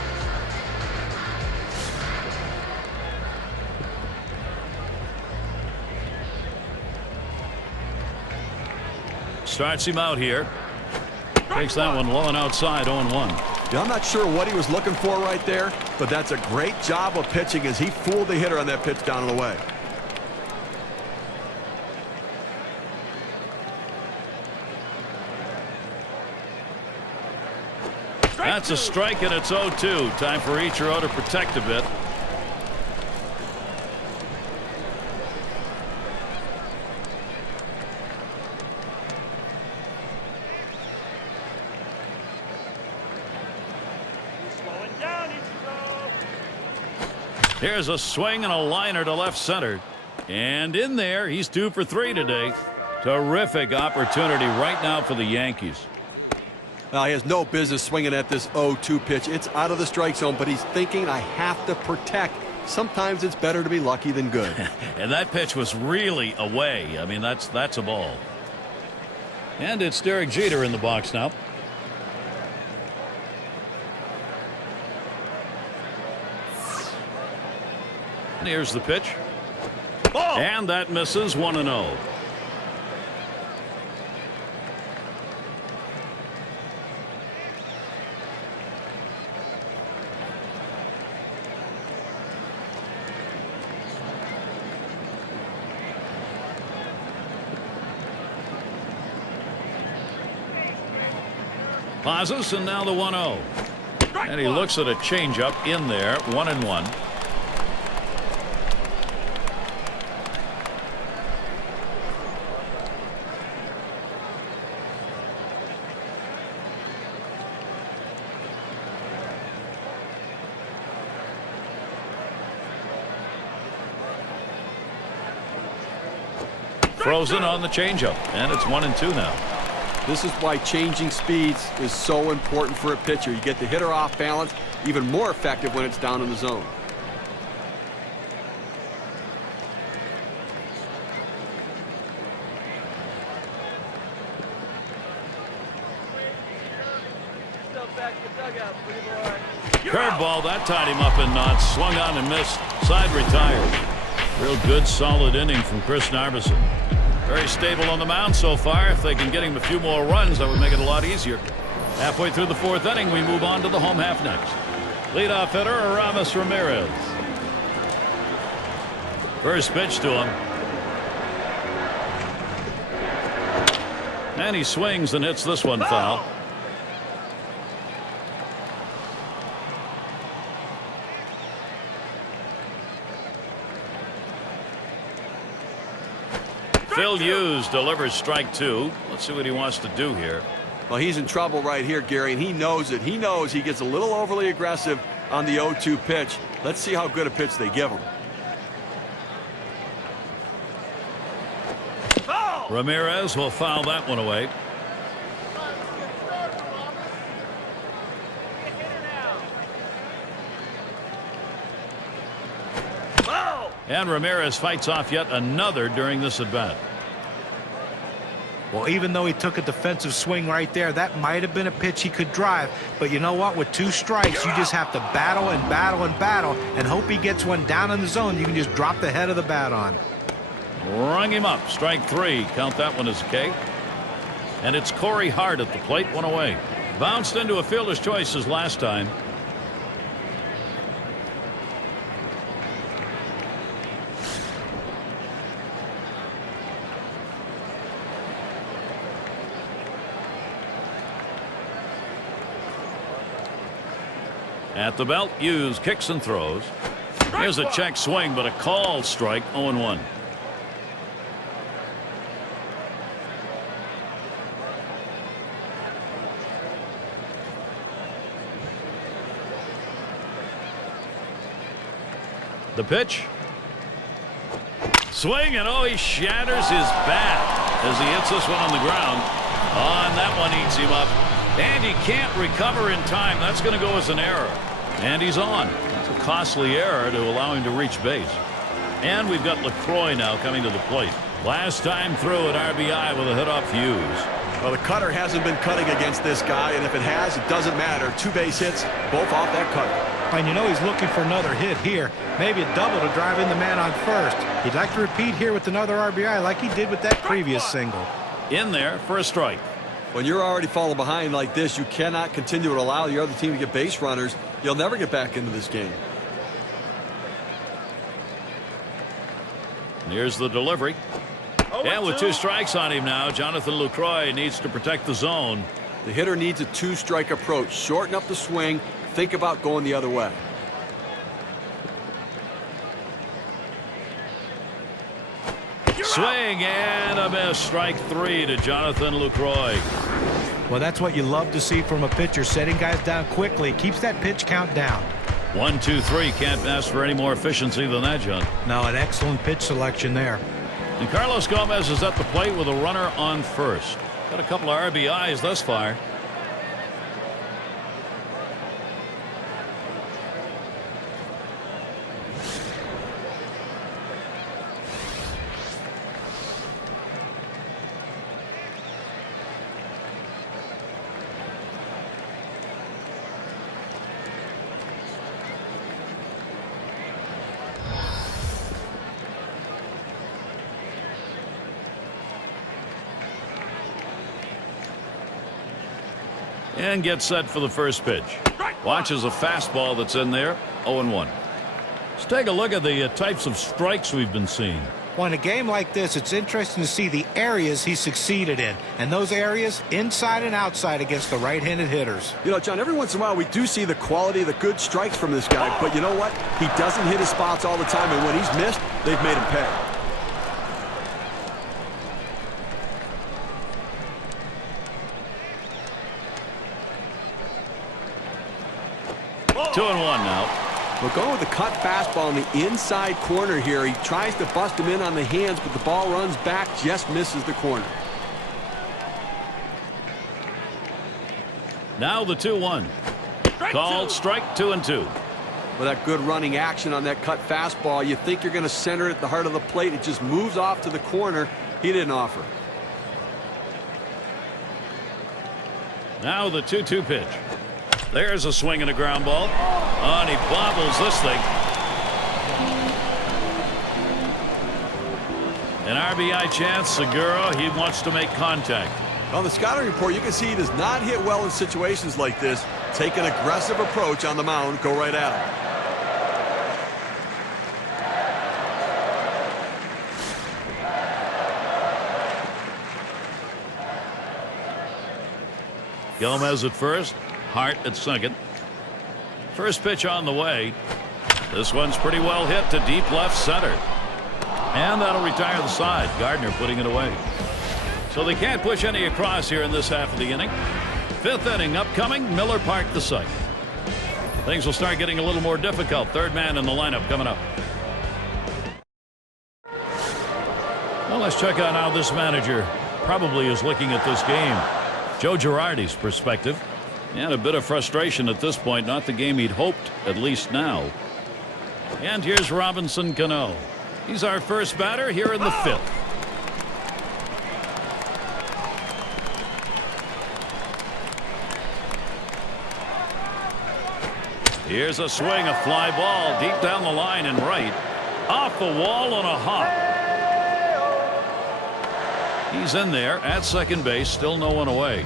Starts him out here. Takes that one low and outside, 0-1. Yeah, I'm not sure what he was looking for right there, but that's a great job of pitching as he fooled the hitter on that pitch down and away. That's a strike, and it's 0-2. Time for Ichiro to protect a bit. Here's a swing and a liner to left center. And in there, he's 2 for 3 today. Terrific opportunity right now for the Yankees. He has no business swinging at this 0-2 pitch. It's out of the strike zone, but he's thinking, I have to protect. Sometimes it's better to be lucky than good. And that pitch was really away. I mean, that's a ball. And it's Derek Jeter in the box now. And here's the pitch. Oh! And that misses 1-0. Pauses, and now the 1-0. And he looks at a changeup in there, 1-1. Frozen on the changeup, and it's 1-2 now. This is why changing speeds is so important for a pitcher. You get the hitter off balance, even more effective when it's down in the zone. Curveball, that tied him up in knots. Swung on and missed. Side retired. Real good, solid inning from Chris Narbison. Very stable on the mound so far. If they can get him a few more runs, that would make it a lot easier. Halfway through the 4th inning, we move on to the home half next. Leadoff hitter, Aramis Ramirez. First pitch to him. And he swings and hits this one foul. Phil Hughes delivers strike 2. Let's see what he wants to do here. Well, he's in trouble right here, Gary, and he knows it. He knows he gets a little overly aggressive on the 0-2 pitch. Let's see how good a pitch they give him. Ramirez will foul that one away. And Ramirez fights off yet another during this at-bat. Well, even though he took a defensive swing right there, that might have been a pitch he could drive. But you know what? With 2 strikes, you just have to battle and battle and battle and hope he gets one down in the zone you can just drop the head of the bat on. Rung him up. Strike 3. Count that one as a K. And it's Corey Hart at the plate. One away. Bounced into a fielder's choice as last time. At the belt, Hughes kicks and throws. Here's a check swing, but a called strike. 0-1. The pitch. Swing, and oh, he shatters his bat as he hits this one on the ground. On that one, eats him up. And he can't recover in time. That's going to go as an error. And he's on. It's a costly error to allow him to reach base. And we've got LaCroix now coming to the plate. Last time through an RBI with a hit off Hughes. Well, the cutter hasn't been cutting against this guy, and if it has, it doesn't matter. 2 base hits, both off that cutter. And you know he's looking for another hit here. Maybe a double to drive in the man on first. He'd like to repeat here with another RBI like he did with that previous single. In there for a strike. When you're already falling behind like this, you cannot continue to allow your other team to get base runners. You'll never get back into this game. Here's the delivery. And with 2 strikes on him now, Jonathan Lucroy needs to protect the zone. The hitter needs a 2-strike approach. Shorten up the swing. Think about going the other way. Swing and a miss. Strike 3 to Jonathan Lucroy. Well, that's what you love to see from a pitcher, setting guys down quickly. Keeps that pitch count down. 1, 2, 3. Can't ask for any more efficiency than that, John. No, an excellent pitch selection there. And Carlos Gomez is at the plate with a runner on first. Got a couple of RBIs thus far. And gets set for the first pitch. Watches a fastball that's in there. 0-1. Let's take a look at the types of strikes we've been seeing. Well, in a game like this, it's interesting to see the areas he succeeded in. And those areas, inside and outside against the right-handed hitters. You know, John, every once in a while we do see the quality, the good strikes from this guy. But you know what? He doesn't hit his spots all the time. And when he's missed, they've made him pay. Two and one now. We're going with the cut fastball in the inside corner here. He tries to bust him in on the hands, but the ball runs back, just misses the corner. Now the 2-1. Called strike 2-2. With that good running action on that cut fastball, you think you're going to center it at the heart of the plate. It just moves off to the corner. He didn't offer. Now the 2-2 pitch. There's a swing and a ground ball. Oh, and he bobbles this thing. An RBI chance. Segura, he wants to make contact. On the scouting report, you can see he does not hit well in situations like this. Take an aggressive approach on the mound. Go right at him. Gomez at first. Hart at second. First pitch on the way. This one's pretty well hit to deep left center. And that'll retire the side. Gardner putting it away. So they can't push any across here in this half of the inning. Fifth inning upcoming. Miller parked the site. Things will start getting a little more difficult. Third man in the lineup coming up. Well, let's check out how this manager probably is looking at this game. Joe Girardi's perspective. And a bit of frustration at this point. Not the game he'd hoped, at least now. And here's Robinson Cano. He's our first batter here in the fifth. Here's a swing, a fly ball deep down the line and right. Off the wall on a hop. He's in there at second base, still no one away.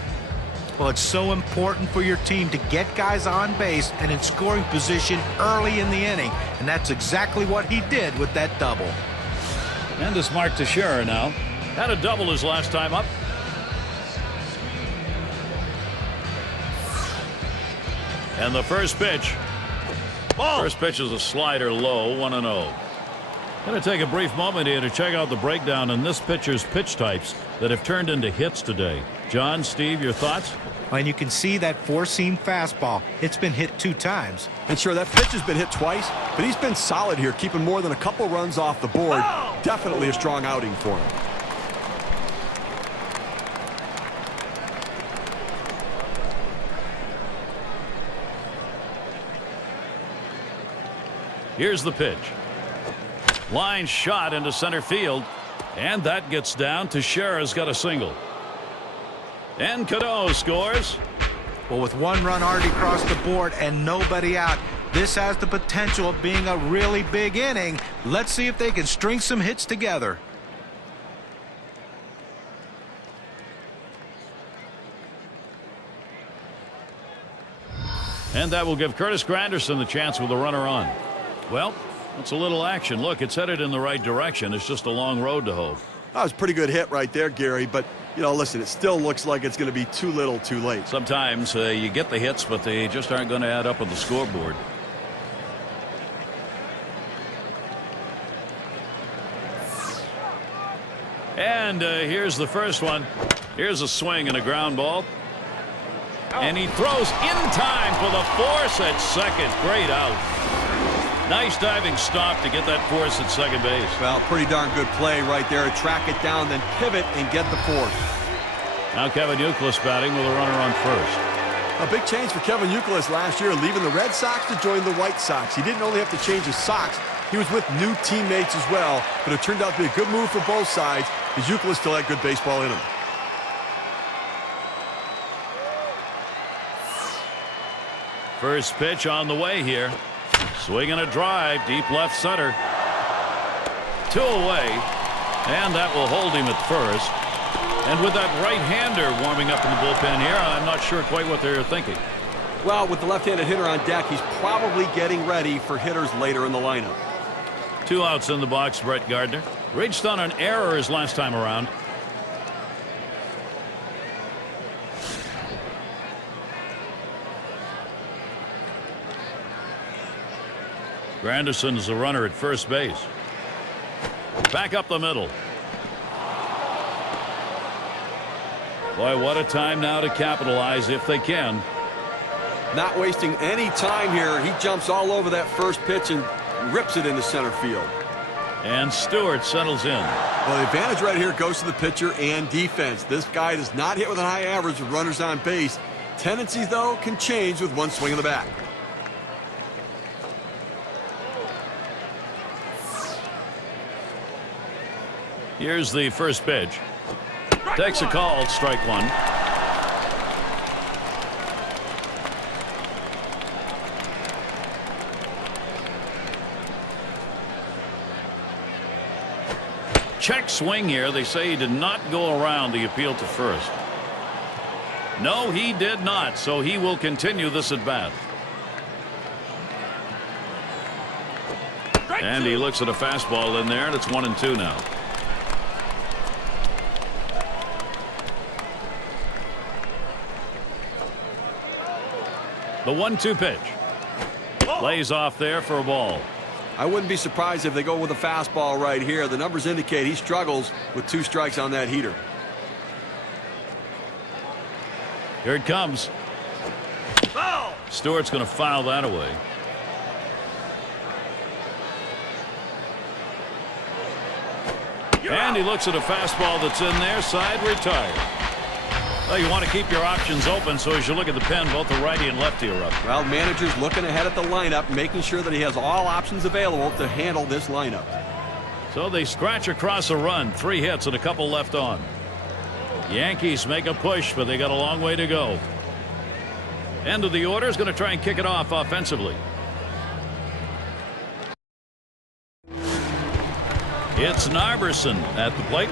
Well, it's so important for your team to get guys on base and in scoring position early in the inning. And that's exactly what he did with that double. And it's Mark Teixeira now. Had a double his last time up. And the first pitch. Ball. First pitch is a slider low, 1-0. Going to take a brief moment here to check out the breakdown in this pitcher's pitch types that have turned into hits today. John, Steve, your thoughts? And you can see that four-seam fastball. It's been hit 2 times. And sure, that pitch has been hit twice, but he's been solid here, keeping more than a couple runs off the board. Definitely a strong outing for him. Here's the pitch. Line shot into center field. And that gets down. Teixeira's got a single. And Cano scores. Well, with 1 run already across the board and nobody out, this has the potential of being a really big inning. Let's see if they can string some hits together. And that will give Curtis Granderson the chance with a runner on. Well, it's a little action. Look, it's headed in the right direction. It's just a long road to hoe. That was a pretty good hit right there, Gary. But, you know, listen, it still looks like it's going to be too little too late. Sometimes you get the hits, but they just aren't going to add up on the scoreboard. And here's the first one. Here's a swing and a ground ball. And he throws in time for the force at second. Great out. Nice diving stop to get that force at second base. Well, pretty darn good play right there. Track it down, then pivot and get the force. Now Kevin Youkilis batting with a runner on first. A big change for Kevin Youkilis last year, leaving the Red Sox to join the White Sox. He didn't only have to change his socks, he was with new teammates as well. But it turned out to be a good move for both sides, because Youkilis still had good baseball in him. First pitch on the way here. Swing and a drive, deep left center. 2 away, and that will hold him at first. And with that right-hander warming up in the bullpen here, I'm not sure quite what they're thinking. Well, with the left-handed hitter on deck, he's probably getting ready for hitters later in the lineup. 2 outs in the box. Brett Gardner reached on an error his last time around. Granderson's the runner at first base. Back up the middle. Boy, what a time now to capitalize if they can. Not wasting any time here. He jumps all over that first pitch and rips it into center field. And Stewart settles in. Well, the advantage right here goes to the pitcher and defense. This guy does not hit with a high average with runners on base. Tendencies, though, can change with one swing of the bat. Here's the first pitch. Takes a call, strike one. Check swing here. They say he did not go around the appeal to first. No, he did not, so he will continue this at bat. And he looks at a fastball in there, and it's 1-2 now. The 1-2 pitch. Lays off there for a ball. I wouldn't be surprised if they go with a fastball right here. The numbers indicate he struggles with 2 strikes on that heater. Here it comes. Stewart's going to foul that away. And he looks at a fastball that's in there. Side retired. Well, you want to keep your options open, so as you look at the pen, both the righty and lefty are up. Well, manager's looking ahead at the lineup, making sure that he has all options available to handle this lineup. So they scratch across a run. 3 hits and a couple left on. Yankees make a push, but they got a long way to go. End of the order is going to try and kick it off offensively. It's Narberson at the plate.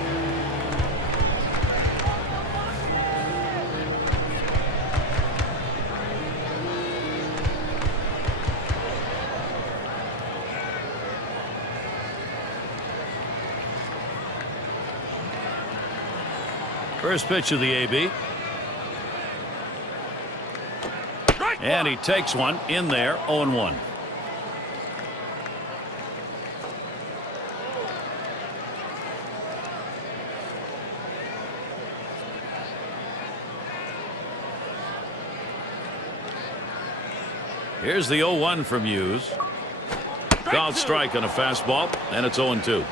First pitch of the AB. And he takes one in there. 0-1. Here's the 0-1 from Hughes. Called strike on a fastball, and it's 0-2.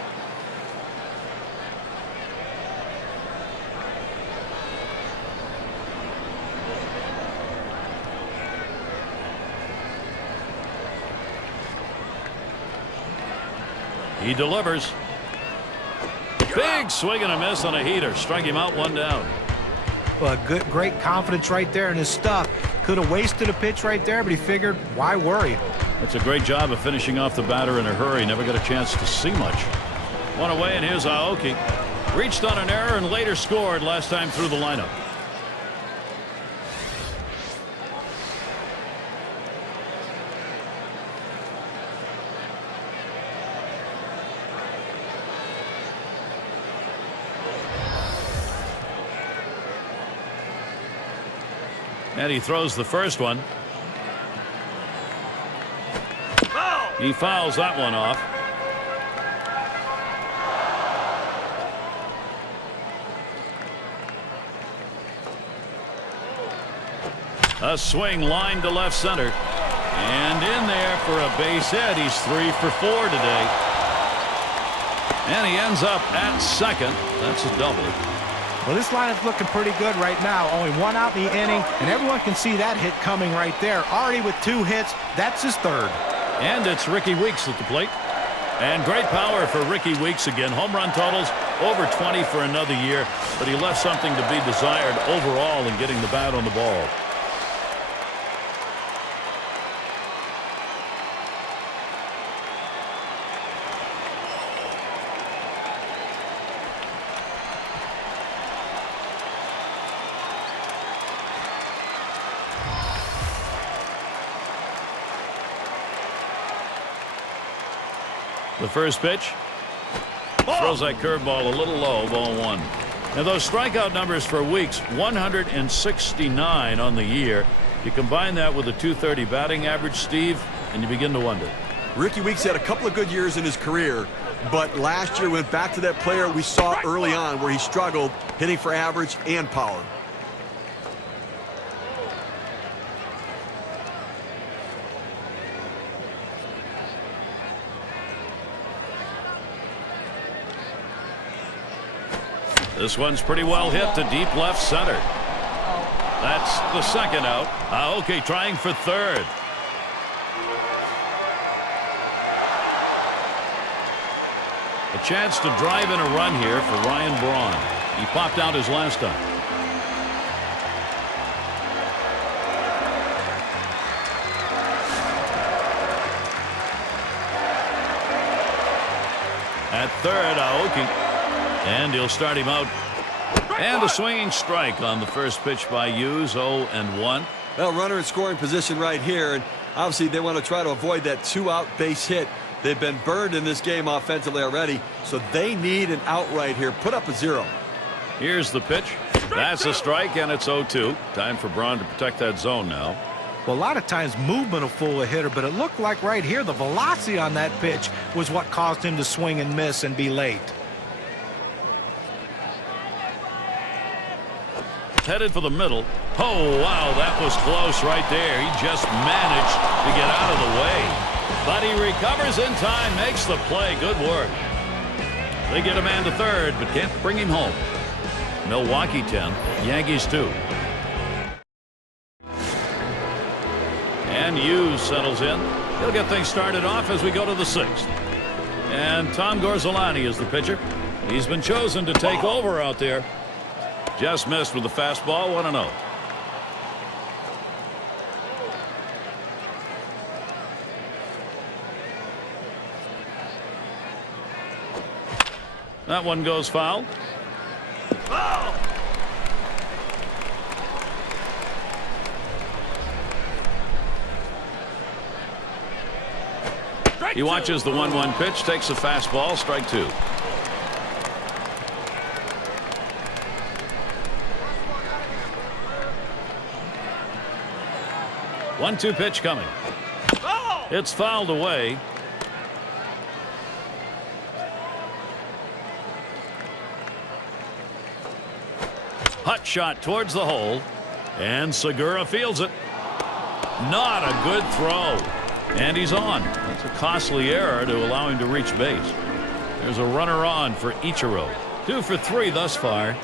He delivers. Big swing and a miss on a heater. Strike him out, 1 down. Well, great confidence right there in his stuff. Could have wasted a pitch right there, but he figured, why worry? That's a great job of finishing off the batter in a hurry. Never got a chance to see much. 1 away, and here's Aoki. Reached on an error and later scored last time through the lineup. And he throws the first one. He fouls that one off. A swing line to left center. And in there for a base hit. He's 3 for 4 today. And he ends up at second. That's a double. Well, this lineup's looking pretty good right now. Only 1 out in the inning, and everyone can see that hit coming right there. Already with 2 hits, that's his 3rd. And it's Ricky Weeks at the plate. And great power for Ricky Weeks again. Home run totals over 20 for another year, but he left something to be desired overall in getting the bat on the ball. The first pitch. Throws that curveball a little low, ball one. Now those strikeout numbers for weeks, 169 on the year. You combine that with a .230 batting average, Steve, and you begin to wonder. Ricky Weeks had a couple of good years in his career, but last year went back to that player we saw early on where he struggled hitting for average and power. This one's pretty well hit to deep left center. That's the second out. Aoki trying for third. A chance to drive in a run here for Ryan Braun. He popped out his last time. At third, Aoki. And he'll start him out. And a swinging strike on the first pitch by Hughes, 0-1. Well, runner in scoring position right here, and obviously they want to try to avoid that two-out base hit. They've been burned in this game offensively already, so they need an out right here. Put up a 0. Here's the pitch. That's a strike, and it's 0-2. Time for Braun to protect that zone now. Well, a lot of times movement will fool a hitter, but it looked like right here the velocity on that pitch was what caused him to swing and miss and be late. Headed for the middle. Oh, wow, that was close right there. He just managed to get out of the way. But he recovers in time, makes the play. Good work. They get a man to third, but can't bring him home. Milwaukee 10, Yankees 2. And Hughes settles in. He'll get things started off as we go to the 6th. And Tom Gorzolani is the pitcher. He's been chosen to take over out there. Just missed with the fastball, 1-0. That one goes foul. He watches the 1-1 pitch, takes a fastball, strike 2. 1-2 pitch coming. It's fouled away. Hut shot towards the hole. And Segura fields it. Not a good throw. And he's on. That's a costly error to allow him to reach base. There's a runner on for Ichiro. 2 for 3 thus far.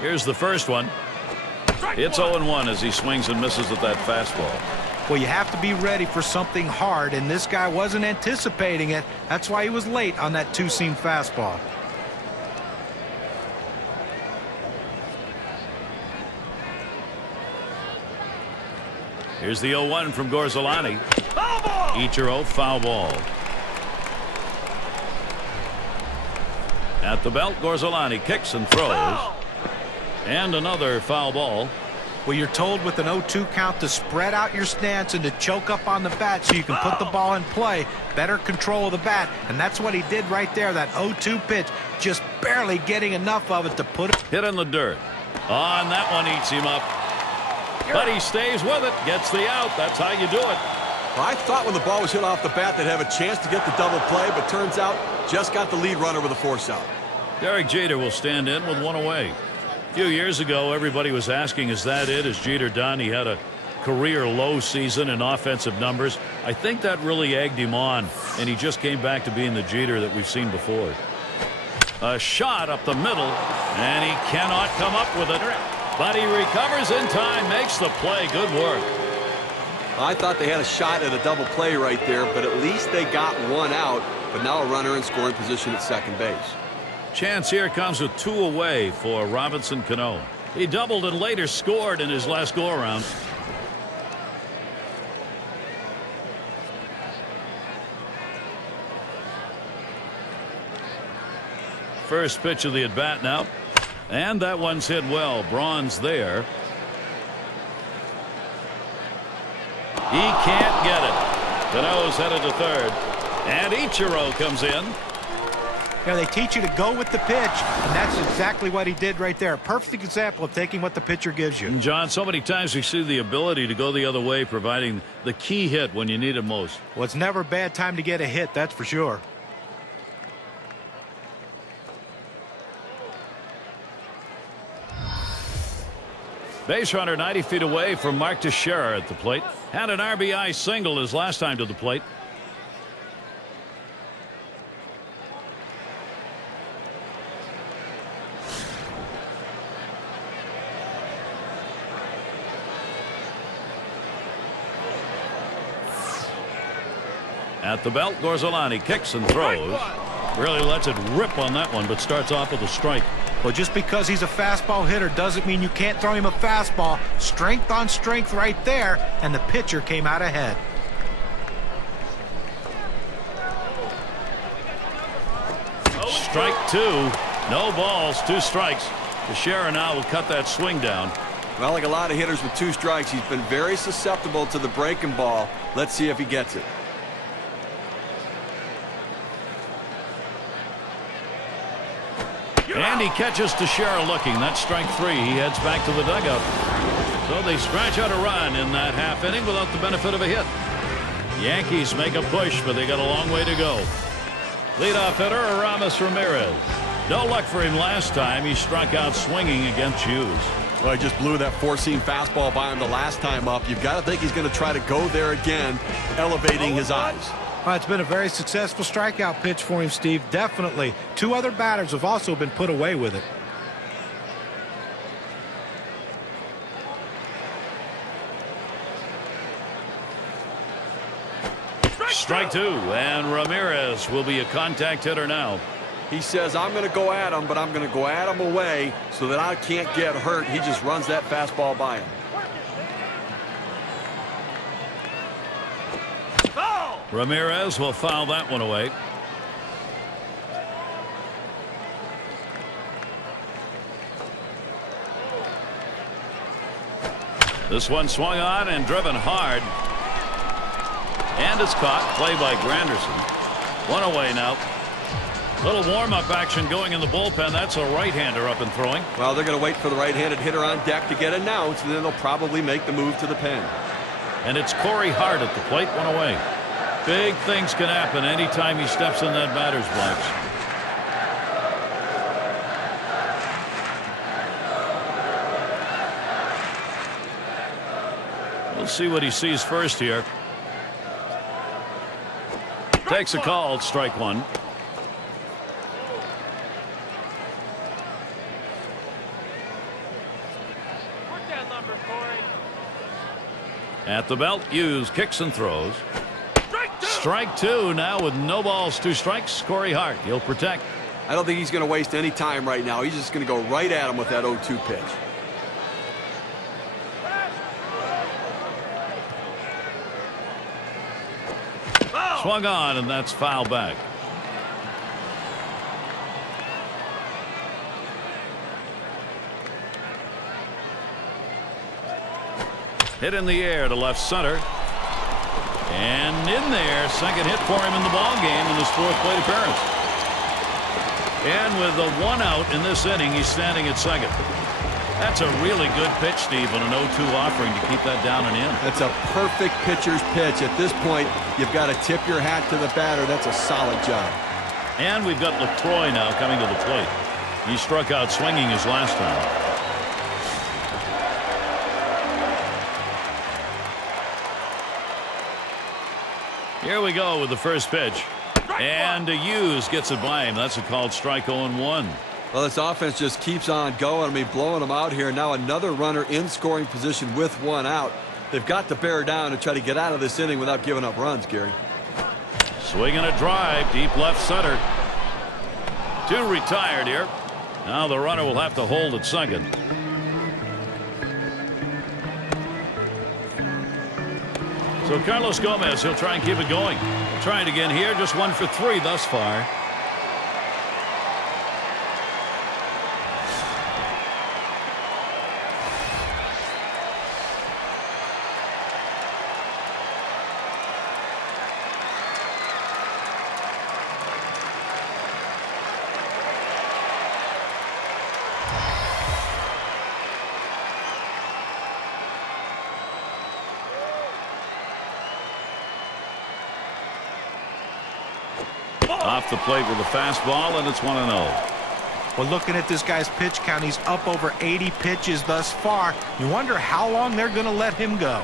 Here's the first one. It's 0-1 as he swings and misses at that fastball. Well, you have to be ready for something hard, and this guy wasn't anticipating it. That's why he was late on that two-seam fastball. Here's the 0-1 from Gorzolani. Ichiro, foul ball. At the belt, Gorzolani kicks and throws. And another foul ball. Well, you're told with an 0-2 count to spread out your stance and to choke up on the bat so you can put the ball in play. Better control of the bat, and that's what he did right there. That 0-2 pitch, just barely getting enough of it to put it. Hit in the dirt. Oh, and that one eats him up. But he stays with it, gets the out. That's how you do it. Well, I thought when the ball was hit off the bat they'd have a chance to get the double play, but turns out just got the lead runner with a force out. Derek Jeter will stand in with one away. A few years ago, everybody was asking, is that it? Is Jeter done? He had a career low season in offensive numbers. I think that really egged him on, and he just came back to being the Jeter that we've seen before. A shot up the middle, and he cannot come up with it. But he recovers in time, makes the play. Good work. I thought they had a shot at a double play right there, but at least they got one out. But now a runner in scoring position at second base. Chance here comes with 2 away for Robinson Cano. He doubled and later scored in his last go-around. First pitch of the at bat now. And that one's hit well. Braun's there. He can't get it. Cano's headed to third. And Ichiro comes in. Yeah, they teach you to go with the pitch, and that's exactly what he did right there. Perfect example of taking what the pitcher gives you. And John, so many times we see the ability to go the other way, providing the key hit when you need it most. Well, it's never a bad time to get a hit, that's for sure. Base runner 90 feet away from Mark Teixeira at the plate. Had an RBI single his last time to the plate. At the belt, Gorzolani kicks and throws. Really lets it rip on that one, but starts off with a strike. Well, just because he's a fastball hitter doesn't mean you can't throw him a fastball. Strength on strength right there, and the pitcher came out ahead. Strike two. No balls, 2 strikes. Teixeira now will cut that swing down. Well, like a lot of hitters with 2 strikes, he's been very susceptible to the breaking ball. Let's see if he gets it. And he catches Teixeira looking. That's strike 3. He heads back to the dugout. So they scratch out a run in that half inning without the benefit of a hit. Yankees make a push, but they got a long way to go. Leadoff hitter Aramis Ramirez. No luck for him last time. He struck out swinging against Hughes. Well, he just blew that 4-seam fastball by him the last time up. You've got to think he's going to try to go there again, elevating his eyes. Well, it's been a very successful strikeout pitch for him, Steve. Definitely. 2 other batters have also been put away with it. Strike 2, and Ramirez will be a contact hitter now. He says, I'm going to go at him, but I'm going to go at him away so that I can't get hurt. He just runs that fastball by him. Ramirez will foul that one away. This one swung on and driven hard. And it's caught. Play by Granderson. 1 away now. Little warm-up action going in the bullpen. That's a right-hander up and throwing. Well, they're going to wait for the right-handed hitter on deck to get announced, and then they'll probably make the move to the pen. And it's Corey Hart at the plate. 1 away. Big things can happen anytime he steps in that batter's box. We'll see what he sees first here. Takes a call. Strike 1. At the belt, Hughes kicks and throws. Strike 2 now with no balls, 2 strikes. Corey Hart, he'll protect. I don't think he's going to waste any time right now. He's just going to go right at him with that 0-2 pitch. Swung on, and that's foul back. Hit in the air to left center. And in there, second hit for him in the ball game in his 4th plate appearance. And with the 1 out in this inning, he's standing at second. That's a really good pitch, Steve, on an 0-2 offering to keep that down and in. That's a perfect pitcher's pitch. At this point, you've got to tip your hat to the batter. That's a solid job. And we've got LaCroix now coming to the plate. He struck out swinging his last time. Here we go with the first pitch. And Hughes gets it by him. That's a called strike 0-1. Well, this offense just keeps on going. I mean, blowing them out here. Now another runner in scoring position with 1 out. They've got to bear down and try to get out of this inning without giving up runs, Gary. Swinging a drive, deep left center. 2 retired here. Now the runner will have to hold at second. So Carlos Gomez, he'll try and keep it going. Trying again here, just 1 for 3 thus far. Off the plate with a fastball, and it's 1-0. Well, looking at this guy's pitch count, he's up over 80 pitches thus far. You wonder how long they're going to let him go.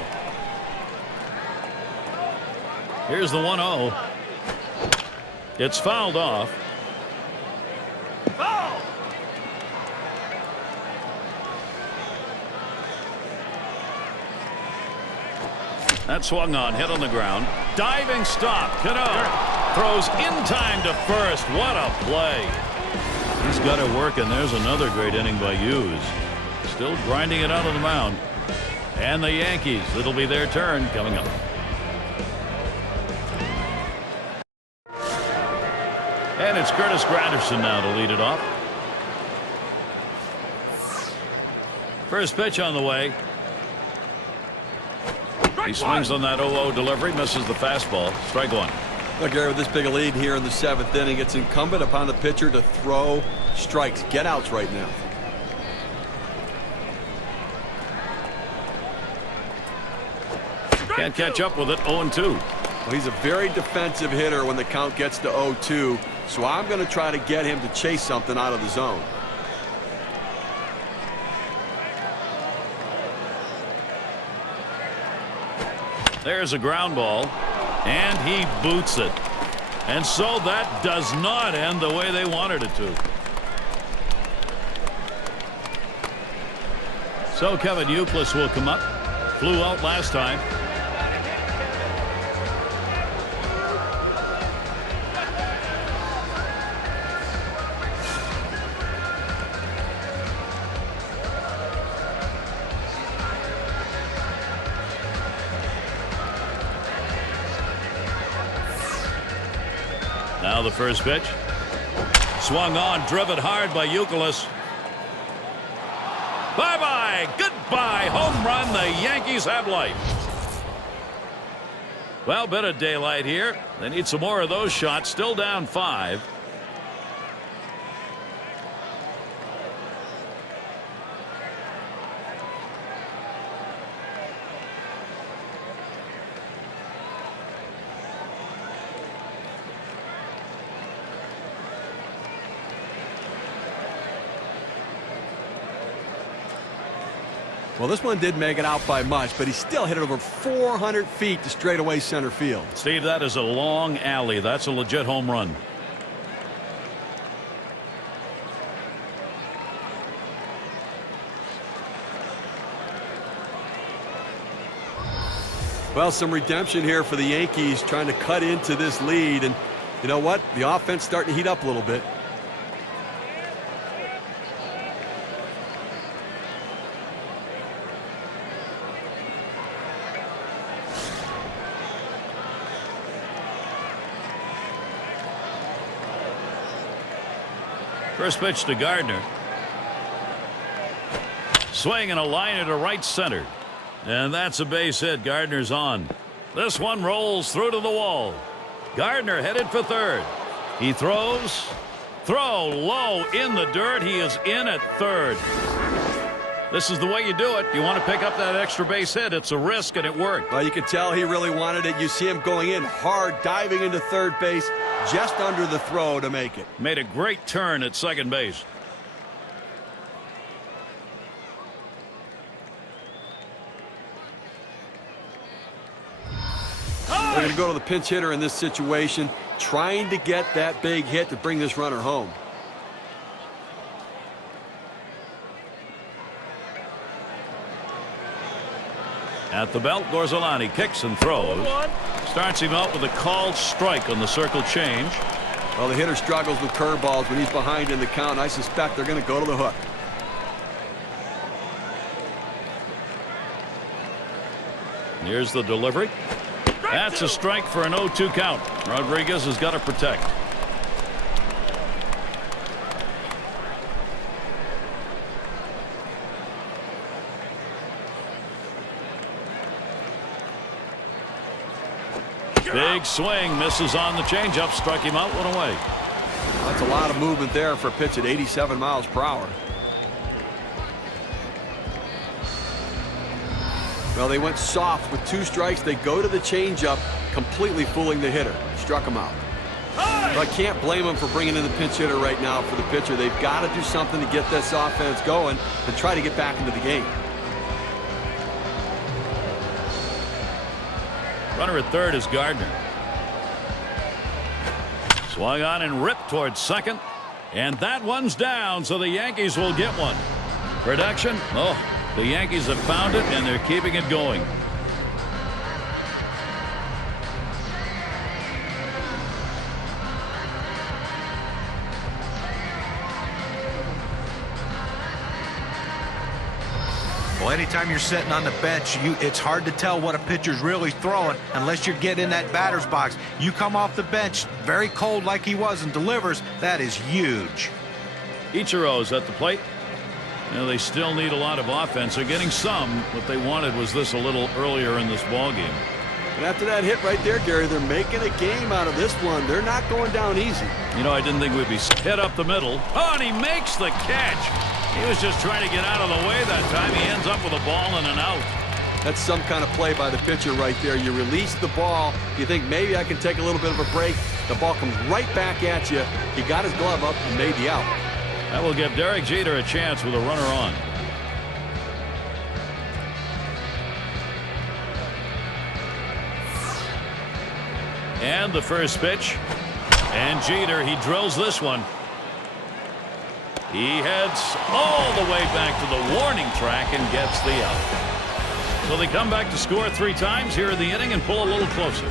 Here's the 1-0. It's fouled off. That swung on, hit on the ground. Diving stop. Cano throws in time to first. What a play. He's got it working. There's another great inning by Hughes. Still grinding it out on the mound. And the Yankees, it'll be their turn coming up. And it's Curtis Granderson now to lead it off. First pitch on the way. He swings on that 0-0 delivery, misses the fastball. Strike one. Look, Gary, with this big a lead here in the 7th inning, it's incumbent upon the pitcher to throw strikes, get outs right now. Can't catch up with it. 0-2. Well, he's a very defensive hitter when the count gets to 0-2, so I'm going to try to get him to chase something out of the zone. There's a ground ball, and he boots it. And so that does not end the way they wanted it to. So Kevin Youkilis will come up. Flew out last time. Now the first pitch. Swung on, driven hard by Youkilis. Bye-bye, goodbye, home run. The Yankees have life. Well, bit of daylight here. They need some more of those shots. Still down 5. Well, this one did make it out by much, but he still hit it over 400 feet to straightaway center field. Steve, that is a long alley. That's a legit home run. Well, some redemption here for the Yankees, trying to cut into this lead. And you know what? The offense starting to heat up a little bit. First pitch to Gardner. Swing and a liner to right center. And that's a base hit. Gardner's on. This one rolls through to the wall. Gardner headed for third. He throws. Throw low in the dirt. He is in at third. This is the way you do it. You want to pick up that extra base hit. It's a risk, and it worked. Well, you can tell he really wanted it. You see him going in hard, diving into third base, just under the throw to make it. Made a great turn at second base. They're going to go to the pinch hitter in this situation, trying to get that big hit to bring this runner home. At the belt, Gorzolani kicks and throws. Starts him out with a called strike on the circle change. Well, the hitter struggles with curveballs when he's behind in the count. I suspect they're going to go to the hook. Here's the delivery. That's a strike for an 0-2 count. Rodriguez has got to protect. Big swing, misses on the changeup, struck him out, one away. That's a lot of movement there for a pitch at 87 miles per hour. Well, they went soft with 2 strikes. They go to the changeup, completely fooling the hitter. Struck him out. Well, I can't blame him for bringing in the pinch hitter right now for the pitcher. They've got to do something to get this offense going and try to get back into the game. Runner at third is Gardner. Swung on and ripped towards second. And that one's down, so the Yankees will get one. Production? Oh, the Yankees have found it, and they're keeping it going. Well, anytime you're sitting on the bench, it's hard to tell what a pitcher's really throwing unless you get in that batter's box. You come off the bench very cold like he was and delivers, that is huge. Ichiro's at the plate. You know, they still need a lot of offense. They're getting some. What they wanted was this a little earlier in this ball game. And after that hit right there, Gary, they're making a game out of this one. They're not going down easy. You know, I didn't think we'd be hit up the middle. Oh, and he makes the catch. He was just trying to get out of the way that time. He ends up with a ball and an out. That's some kind of play by the pitcher right there. You release the ball. You think maybe I can take a little bit of a break. The ball comes right back at you. He got his glove up and made the out. That will give Derek Jeter a chance with a runner on. And the first pitch. And Jeter, he drills this one. He heads all the way back to the warning track and gets the out. So they come back to score 3 times here in the inning and pull a little closer.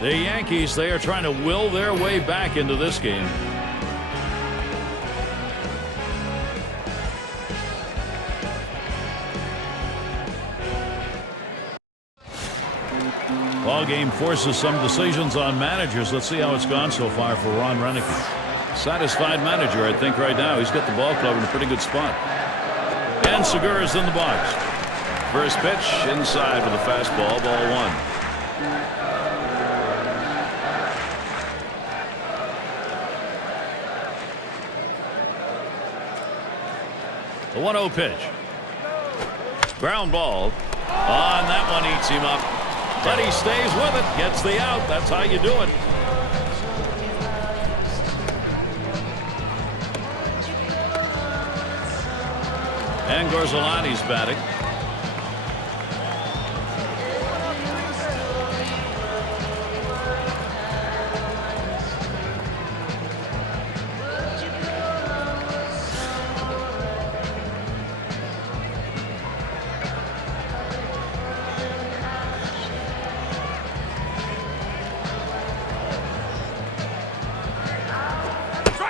The Yankees, they are trying to will their way back into this game. Ball game forces some decisions on managers. Let's see how it's gone so far for Ron Renicky. Satisfied manager, I think, right now. He's got the ball club in a pretty good spot. And Segura's in the box. First pitch inside with a fastball, ball 1. The 1-0 pitch. Ground ball. On that one eats him up. But he stays with it, gets the out. That's how you do it. And Gorzolani's batting.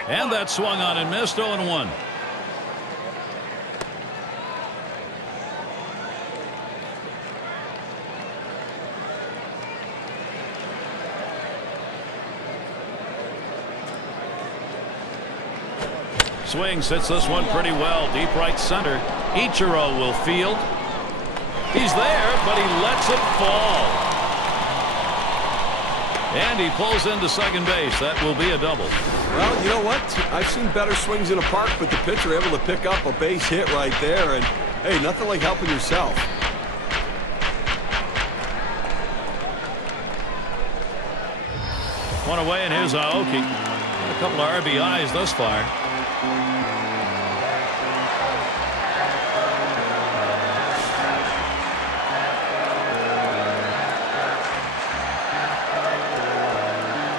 And that swung on and missed. 0-1. Swings, hits this one pretty well. Deep right center. Ichiro will field. He's there, but he lets it fall. And he pulls into second base. That will be a double. Well, you know what? I've seen better swings in a park, but the pitcher able to pick up a base hit right there. And, hey, nothing like helping yourself. One away, and here's Aoki. A couple of RBIs thus far.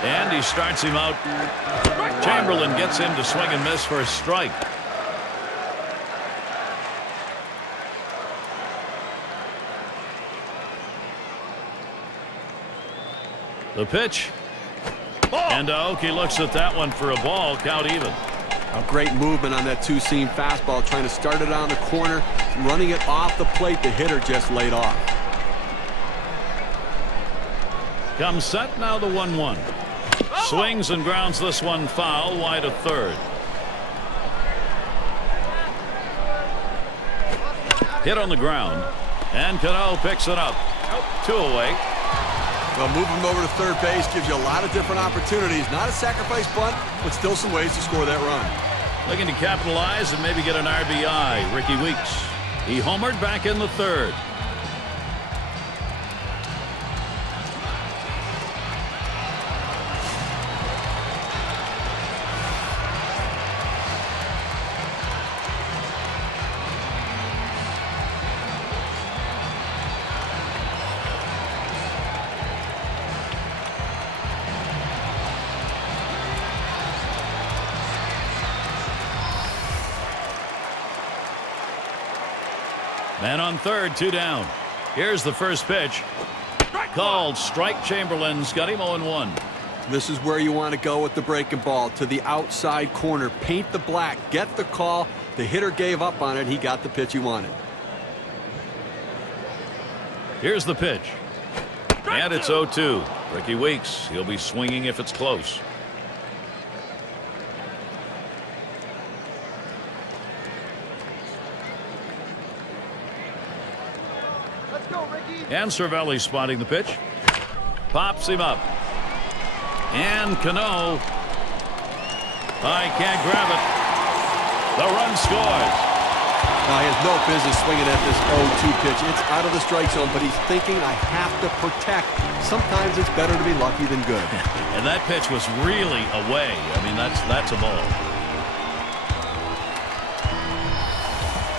And he starts him out. Chamberlain gets him to swing and miss for a strike. The pitch. And Aoki looks at that one for a ball. Count even. A great movement on that two-seam fastball, trying to start it on the corner, running it off the plate. The hitter just laid off. Comes set, now the 1-1. Swings and grounds this one foul, wide of third. Hit on the ground, and Cano picks it up. 2 away. Well, moving him over to third base gives you a lot of different opportunities. Not a sacrifice bunt, but still some ways to score that run. Looking to capitalize and maybe get an RBI. Ricky Weeks. He homered back in the third. Man on third, 2 down. Here's the first pitch. Called strike. Chamberlain's got him 0-1. This is where you want to go with the breaking ball, to the outside corner. Paint the black. Get the call. The hitter gave up on it. He got the pitch he wanted. Here's the pitch. And it's 0-2. Ricky Weeks. He'll be swinging if it's close. Let's go, Ricky. And Cervelli spotting the pitch. Pops him up. And Cano. I can't grab it. The run scores. Now, he has no business swinging at this 0-2 pitch. It's out of the strike zone, but he's thinking, I have to protect. Sometimes it's better to be lucky than good. And that pitch was really away. I mean, that's a ball.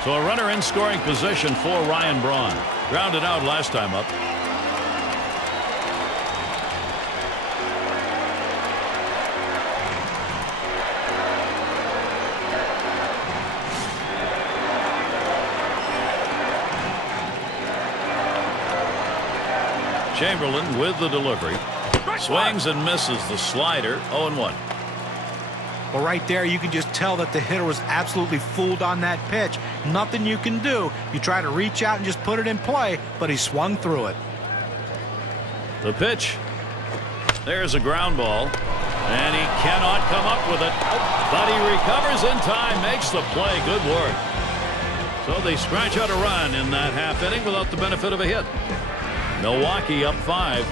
So a runner in scoring position for Ryan Braun. Grounded out last time up. Chamberlain with the delivery. Swings and misses the slider. 0-1. Well, right there, you can just tell that the hitter was absolutely fooled on that pitch. Nothing you can do. You try to reach out and just put it in play, but he swung through it. The pitch. There's a ground ball. And he cannot come up with it. But he recovers in time, makes the play. Good work. So they scratch out a run in that half inning without the benefit of a hit. Milwaukee up 5.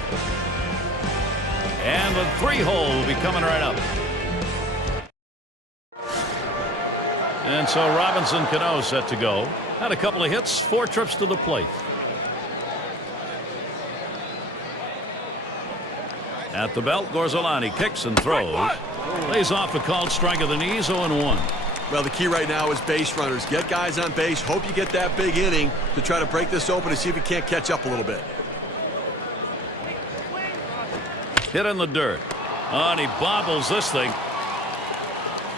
And the 3-hole will be coming right up. And so Robinson Cano set to go. Had a couple of hits, 4 trips to the plate. At the belt, Gorzolani kicks and throws. Lays off a called strike of the knees, 0-1. Well, the key right now is base runners. Get guys on base. Hope you get that big inning to try to break this open and see if you can't catch up a little bit. Hit in the dirt. Oh, and he bobbles this thing.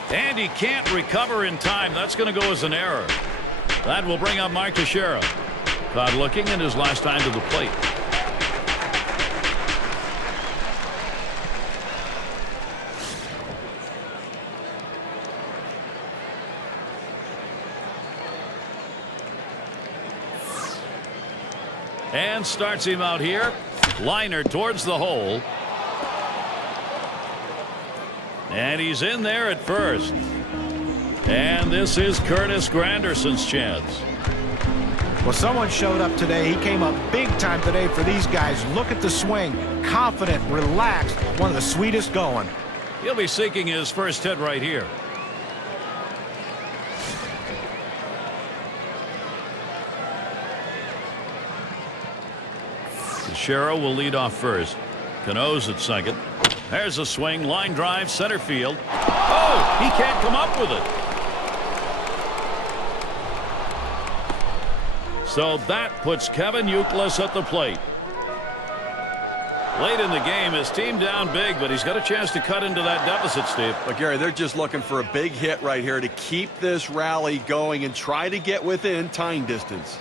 And he can't recover in time. That's going to go as an error. That will bring up Mark Teixeira. Caught looking in his last time to the plate. And starts him out here. Liner towards the hole. And he's in there at first. And this is Curtis Granderson's chance. Well, someone showed up today. He came up big time today for these guys. Look at the swing. Confident, relaxed, one of the sweetest going. He'll be seeking his first hit right here. Teixeira will lead off first. Cano's at second. There's a swing, line drive, center field. Oh, he can't come up with it. So that puts Kevin Youkilis at the plate. Late in the game, his team down big, but he's got a chance to cut into that deficit, Steve. But Gary, they're just looking for a big hit right here to keep this rally going and try to get within tying distance.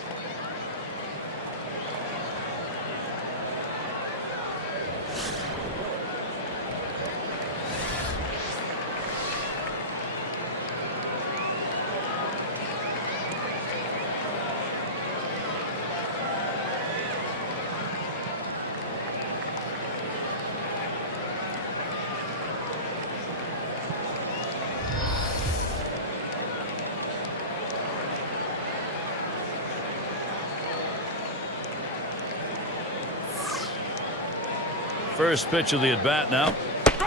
First pitch of the at bat now.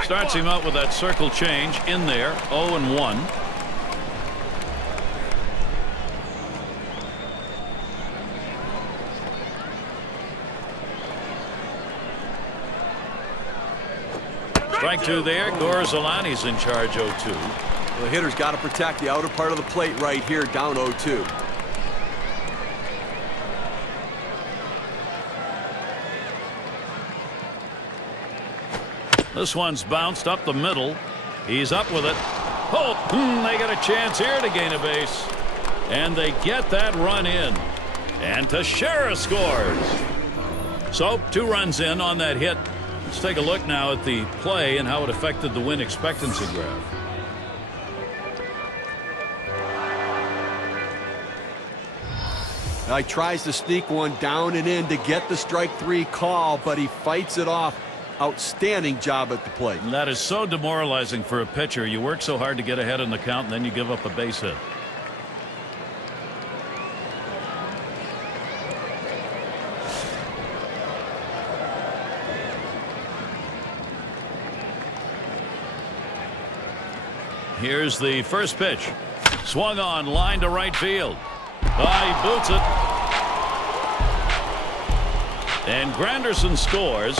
Starts him out with that circle change in there. 0-1. Strike 2 there. Gorzolani's in charge. 0-2. Well, the hitter's got to protect the outer part of the plate right here, down 0-2. This one's bounced up the middle. He's up with it. Oh, they get a chance here to gain a base. And they get that run in. And Teixeira scores. So 2 runs in on that hit. Let's take a look now at the play and how it affected the win expectancy graph. Now he tries to sneak one down and in to get the strike 3 call, but he fights it off. Outstanding job at the plate. And that is so demoralizing for a pitcher. You work so hard to get ahead in the count, and then you give up a base hit. Here's the first pitch. Swung on, line to right field. He boots it. And Granderson scores.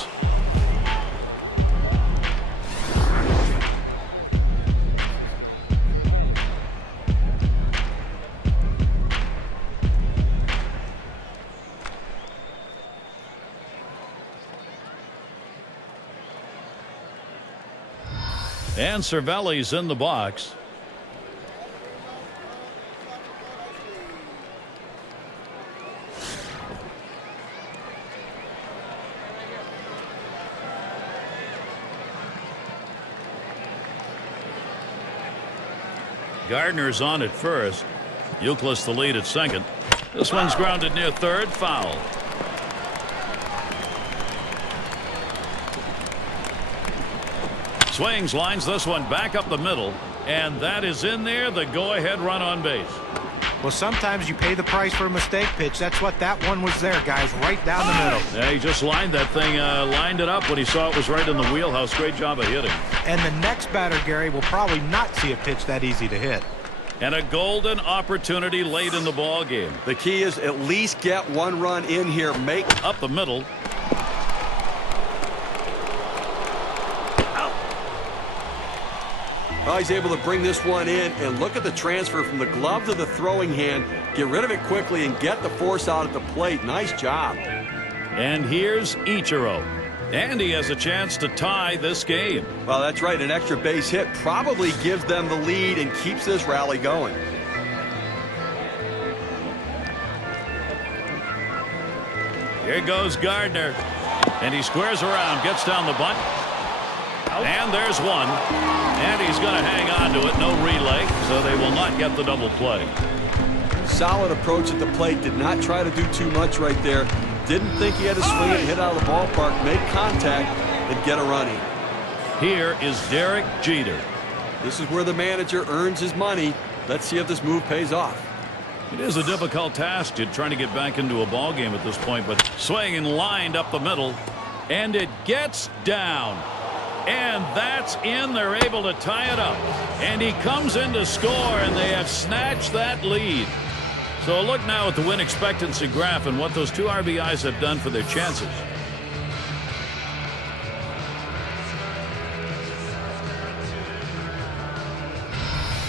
And Cervelli's in the box. Gardner's on at first. Youkilis the lead at second. This one's grounded near third. Foul. Swings, lines this one back up the middle, and that is in there, the go-ahead run on base. Well, sometimes you pay the price for a mistake pitch. That's what that one was there, guys, right down the middle. Yeah, he just lined that thing, lined it up when he saw it was right in the wheelhouse. Great job of hitting. And the next batter, Gary, will probably not see a pitch that easy to hit. And a golden opportunity late in the ball game. The key is at least get 1 run in here. Make up the middle. Well, he's able to bring this one in, and look at the transfer from the glove to the throwing hand. Get rid of it quickly and get the force out at the plate. Nice job. And here's Ichiro. And he has a chance to tie this game. Well, that's right. An extra base hit probably gives them the lead and keeps this rally going. Here goes Gardner. And he squares around, gets down the bunt. And there's one. And he's going to hang on to it. No relay, so they will not get the double play. Solid approach at the plate. Did not try to do too much right there. Didn't think he had to swing it and hit out of the ballpark. Make contact and get a run in. Here is Derek Jeter. This is where the manager earns his money. Let's see if this move pays off. It is a difficult task to trying to get back into a ball game at this point, but swinging lined up the middle, and it gets down. And that's in. They're able to tie it up. And he comes in to score, and they have snatched that lead. So look now at the win expectancy graph and what those 2 RBIs have done for their chances.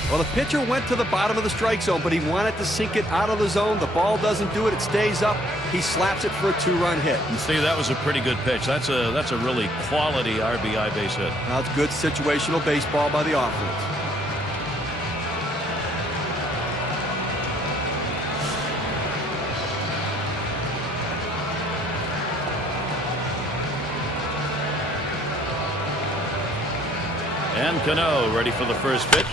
Well, the pitcher went to the bottom of the strike zone, but he wanted to sink it out of the zone. The ball doesn't do it. It stays up. He slaps it for a 2-run hit. And see, that was a pretty good pitch. That's a really quality RBI base hit. That's good situational baseball by the offense. And Cano ready for the first pitch.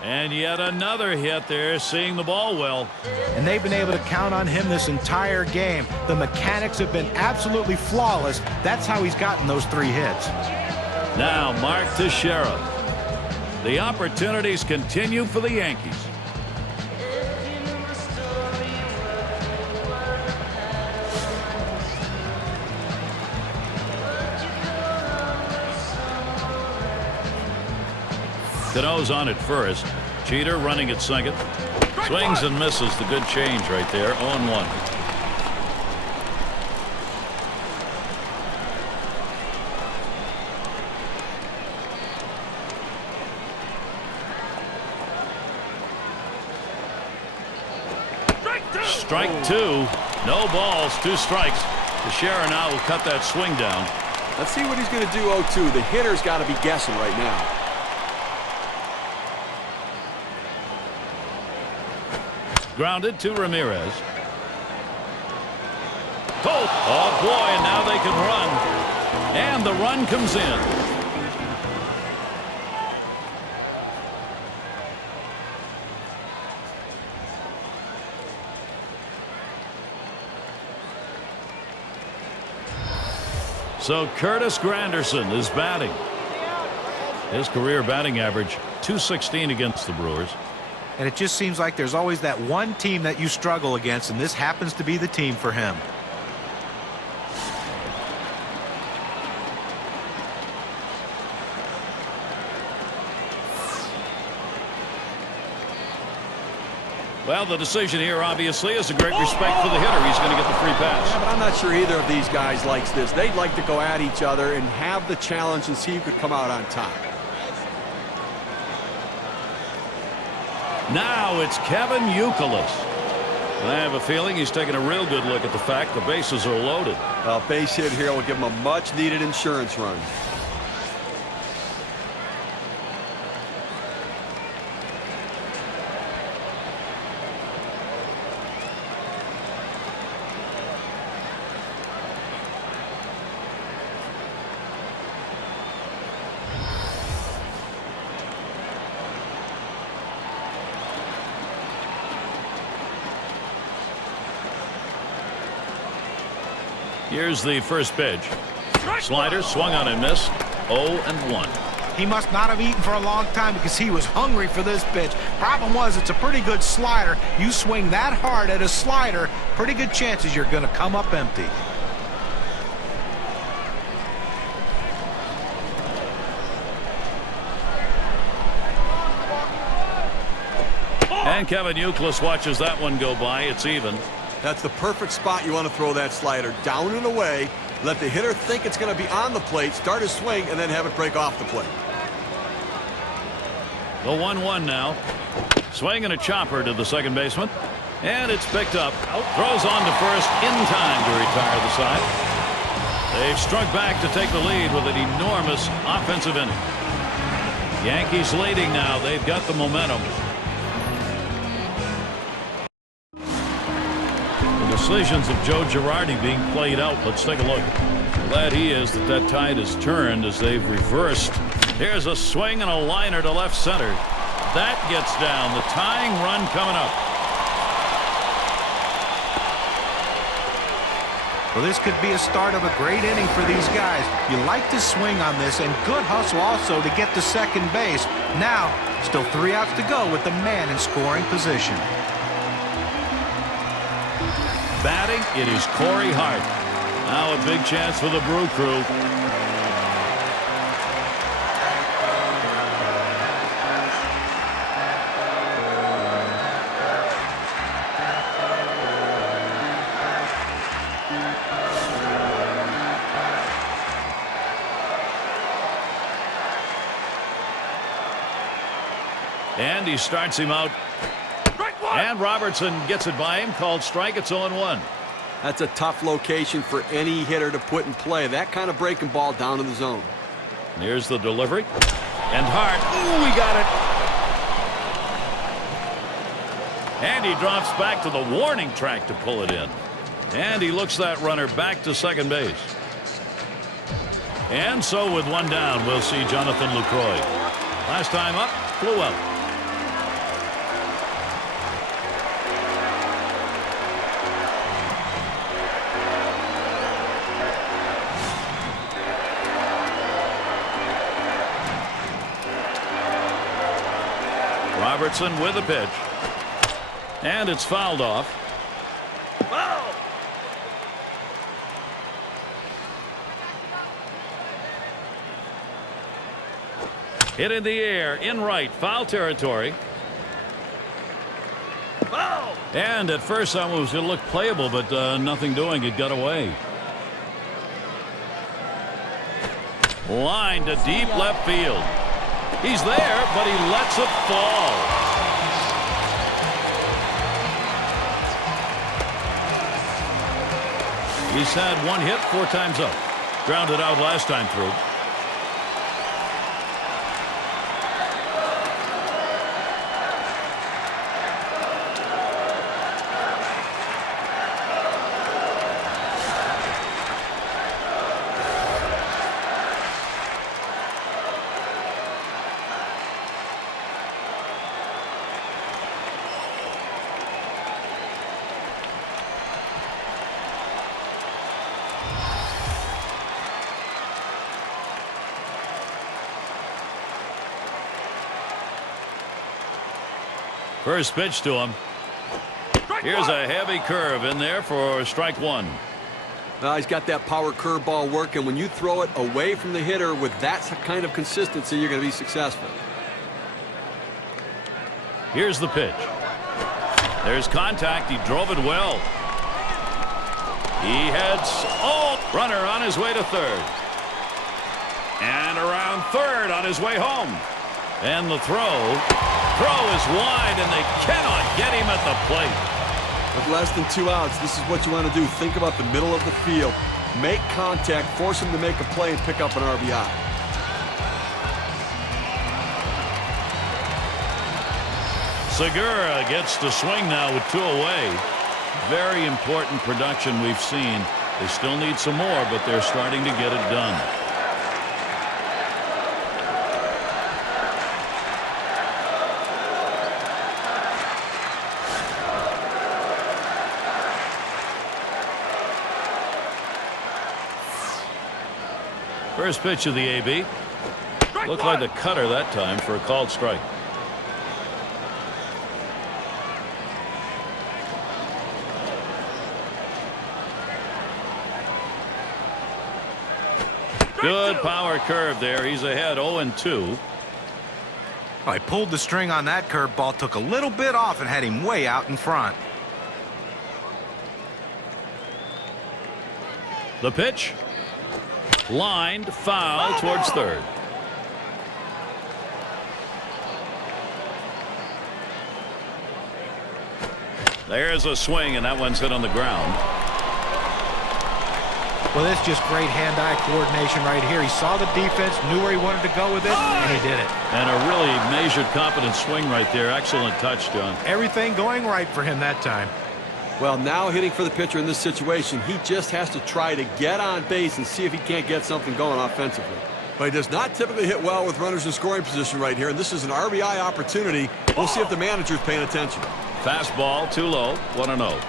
And yet another hit there, seeing the ball well. And they've been able to count on him this entire game. The mechanics have been absolutely flawless. That's how he's gotten those 3 hits. Now Mark Teixeira. The opportunities continue for the Yankees. Cano's on at first. Jeter running at second. Swings and misses. The good change right there. 0-1. Strike 2. No balls. 2 strikes. Teixeira now will cut that swing down. Let's see what he's going to do 0-2. The hitter's got to be guessing right now. Grounded to Ramirez. Oh, boy, and now they can run. And the run comes in. So Curtis Granderson is batting. His career batting average, .216 against the Brewers. And it just seems like there's always that one team that you struggle against, and this happens to be the team for him. Well, the decision here, obviously, is a great respect for the hitter. He's going to get the free pass. Yeah, but I'm not sure either of these guys likes this. They'd like to go at each other and have the challenge and see who could come out on top. Now it's Kevin McCullough. I have a feeling he's taking a real good look at the fact the bases are loaded. Well, base hit here will give him a much-needed insurance run. Here's the first pitch. Slider swung on and missed. 0-1. He must not have eaten for a long time because he was hungry for this pitch. Problem was, it's a pretty good slider. You swing that hard at a slider, pretty good chances you're going to come up empty. And Kevin McCullough watches that one go by. It's even. That's the perfect spot you want to throw that slider. Down and away. Let the hitter think it's going to be on the plate, start his swing, and then have it break off the plate. The 1-1 now. Swing and a chopper to the second baseman. And it's picked up. Throws on to first in time to retire the side. They've struck back to take the lead with an enormous offensive inning. Yankees leading now. They've got the momentum. Decisions of Joe Girardi being played out. Let's take a look. Glad he is that tide has turned as they've reversed. Here's a swing and a liner to left center. That gets down. The tying run coming up. Well, this could be a start of a great inning for these guys. You like to swing on this, and good hustle also to get to second base. Now, still 3 outs to go with the man in scoring position. Batting, it is Corey Hart. Now a big chance for the Brew Crew. And he starts him out. And Robertson gets it by him, called strike. It's 0-1. That's a tough location for any hitter to put in play. That kind of breaking ball down in the zone. Here's the delivery. And Hart. Ooh, he got it. And he drops back to the warning track to pull it in. And he looks that runner back to second base. And so with one down, we'll see Jonathan Lucroy. Last time up, flew out. Robertson with a pitch. And it's fouled off. Foul! Hit in the air, in right, foul territory. Foul! And at first I was going to look playable, but nothing doing. It got away. Line to deep left field. He's there, but he lets it fall. He's had one hit 4 times up. Grounded out last time through. First pitch to him. Here's a heavy curve in there for strike one. He's got that power curveball working. When you throw it away from the hitter with that kind of consistency, you're going to be successful. Here's the pitch. There's contact. He drove it well. He heads. Oh, runner on his way to third. And around third on his way home. And the throw is wide, and they cannot get him at the plate. With less than 2 outs, this is what you want to do. Think about the middle of the field. Make contact, force him to make a play, and pick up an RBI. Segura gets to swing now with 2 away. Very important production we've seen. They still need some more, but they're starting to get it done. First pitch of the AB. Looked like the cutter that time for a called strike. Good power curve there. He's ahead 0-2. I pulled the string on that curveball, took a little bit off, and had him way out in front. The pitch. Lined foul towards third. There's a swing, and that one's hit on the ground. Well, that's just great hand-eye coordination right here. He saw the defense, knew where he wanted to go with it, and he did it. And a really measured, competent swing right there. Excellent touch, John. Everything going right for him that time. Well, now hitting for the pitcher in this situation, he just has to try to get on base and see if he can't get something going offensively. But he does not typically hit well with runners in scoring position right here, and this is an RBI opportunity. We'll see if the manager's paying attention. Fastball too low, 1-0.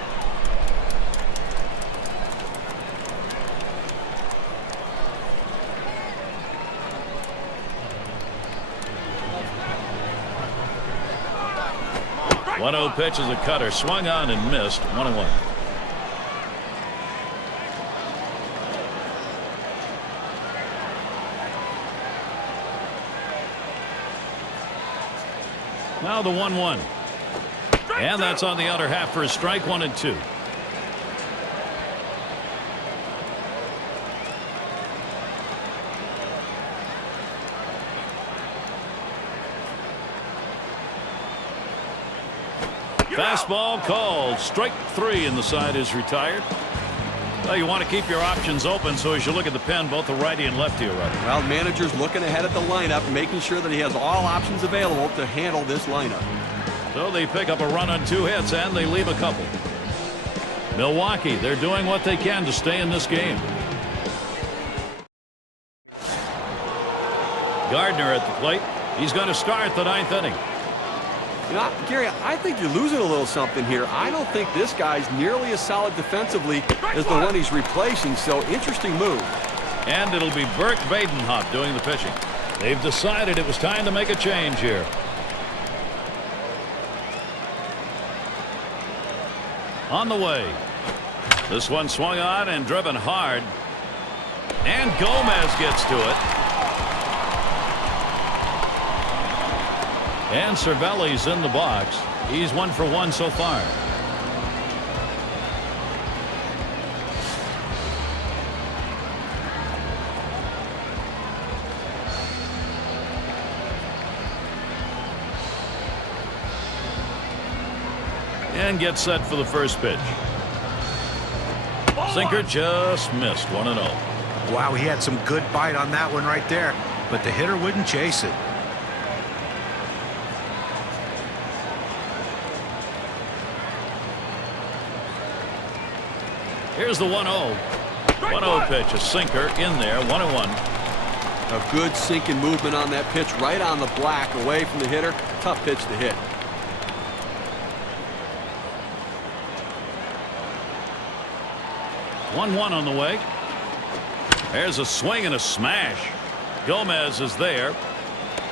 One-0 pitch is a cutter, swung on and missed. 1-1. Now the 1-1. And that's on the outer half for a strike. 1-2. Fastball called. Strike 3, and the side is retired. Well, you want to keep your options open, so as you look at the pen, both the righty and lefty are ready. Well, manager's looking ahead at the lineup, making sure that he has all options available to handle this lineup. So they pick up a run on 2 hits, and they leave a couple. Milwaukee, they're doing what they can to stay in this game. Gardner at the plate. He's going to start the 9th inning. You know, Gary, I think you're losing a little something here. I don't think this guy's nearly as solid defensively as the one he's replacing, so interesting move. And it'll be Burke Badenhop doing the pitching. They've decided it was time to make a change here. On the way. This one swung on and driven hard. And Gomez gets to it. And Cervelli's in the box. He's 1 for 1 so far. And gets set for the first pitch. Sinker just missed. 1-0. Wow, he had some good bite on that one right there, but the hitter wouldn't chase it. Here's the 1-0. 1-0 pitch, a sinker in there. 1-1. A good sinking movement on that pitch, right on the black, away from the hitter. Tough pitch to hit. 1-1 on the way. There's a swing and a smash. Gomez is there.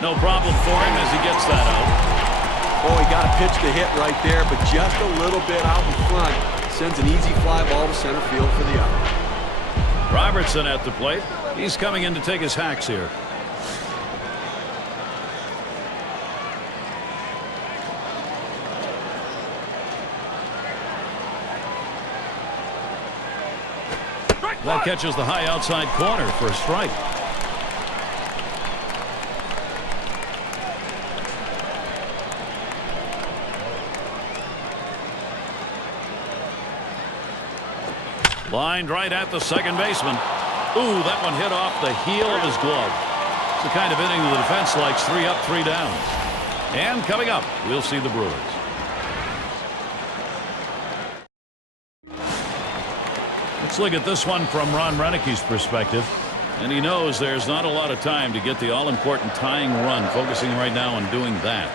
No problem for him as he gets that out. Oh, he got a pitch to hit right there, but just a little bit out in front. Sends an easy fly ball to center field for the out. Robertson at the plate. He's coming in to take his hacks here. That catches the high outside corner for a strike. Lined right at the second baseman. Ooh, that one hit off the heel of his glove. It's the kind of inning the defense likes. 3 up, 3 down. And coming up, we'll see the Brewers. Let's look at this one from Ron Renicke's perspective. And he knows there's not a lot of time to get the all-important tying run, focusing right now on doing that.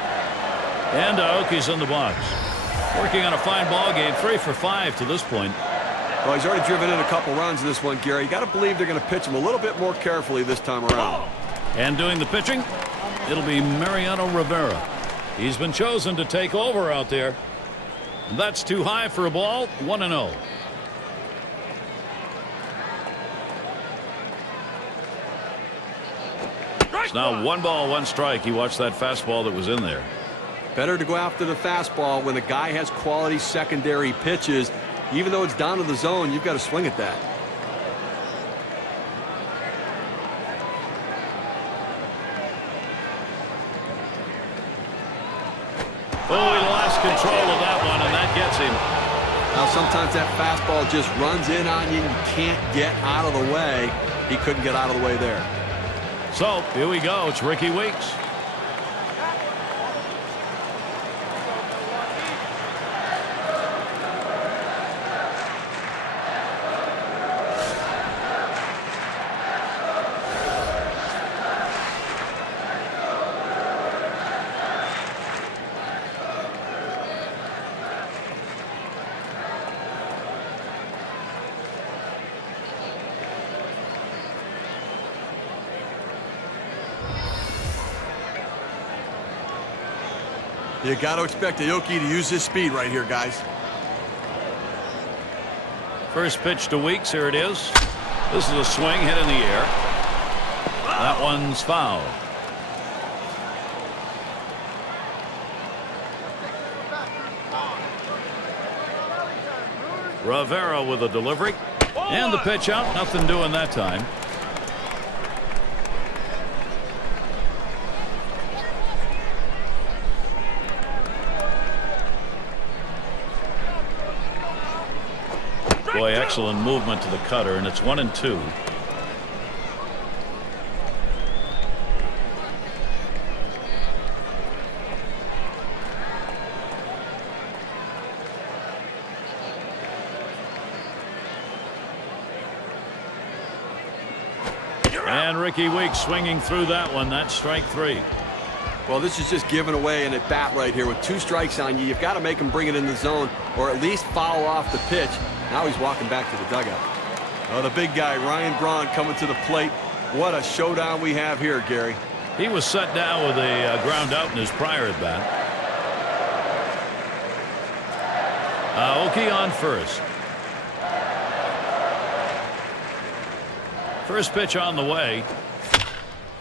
And Aoki's in the box. Working on a fine ball game, 3 for 5 to this point. Well, he's already driven in a couple runs in this one, Gary. You got to believe they're going to pitch him a little bit more carefully this time around. And doing the pitching, it'll be Mariano Rivera. He's been chosen to take over out there. That's too high for a ball. 1-0. It's now 1 ball, 1 strike. You watch that fastball that was in there. Better to go after the fastball when the guy has quality secondary pitches. Even though it's down to the zone, you've got to swing at that. Oh, he lost control of that one, and that gets him. Now, sometimes that fastball just runs in on you and you can't get out of the way. He couldn't get out of the way there. So, here we go. It's Ricky Weeks. You got to expect Aoki to use his speed right here, guys. First pitch to Weeks. Here it is. This is a swing hit in the air. That one's foul. Rivera with a delivery. And the pitch out. Nothing doing that time. Boy, excellent movement to the cutter, and it's 1-2. And Ricky Weeks swinging through that one. That's strike 3. Well, this is just giving away an at-bat right here. With 2 strikes on you, you've got to make him bring it in the zone or at least foul off the pitch. Now he's walking back to the dugout. Oh, the big guy, Ryan Braun, coming to the plate. What a showdown we have here, Gary. He was set down with a ground out in his prior at-bat. Aoki on first. First pitch on the way.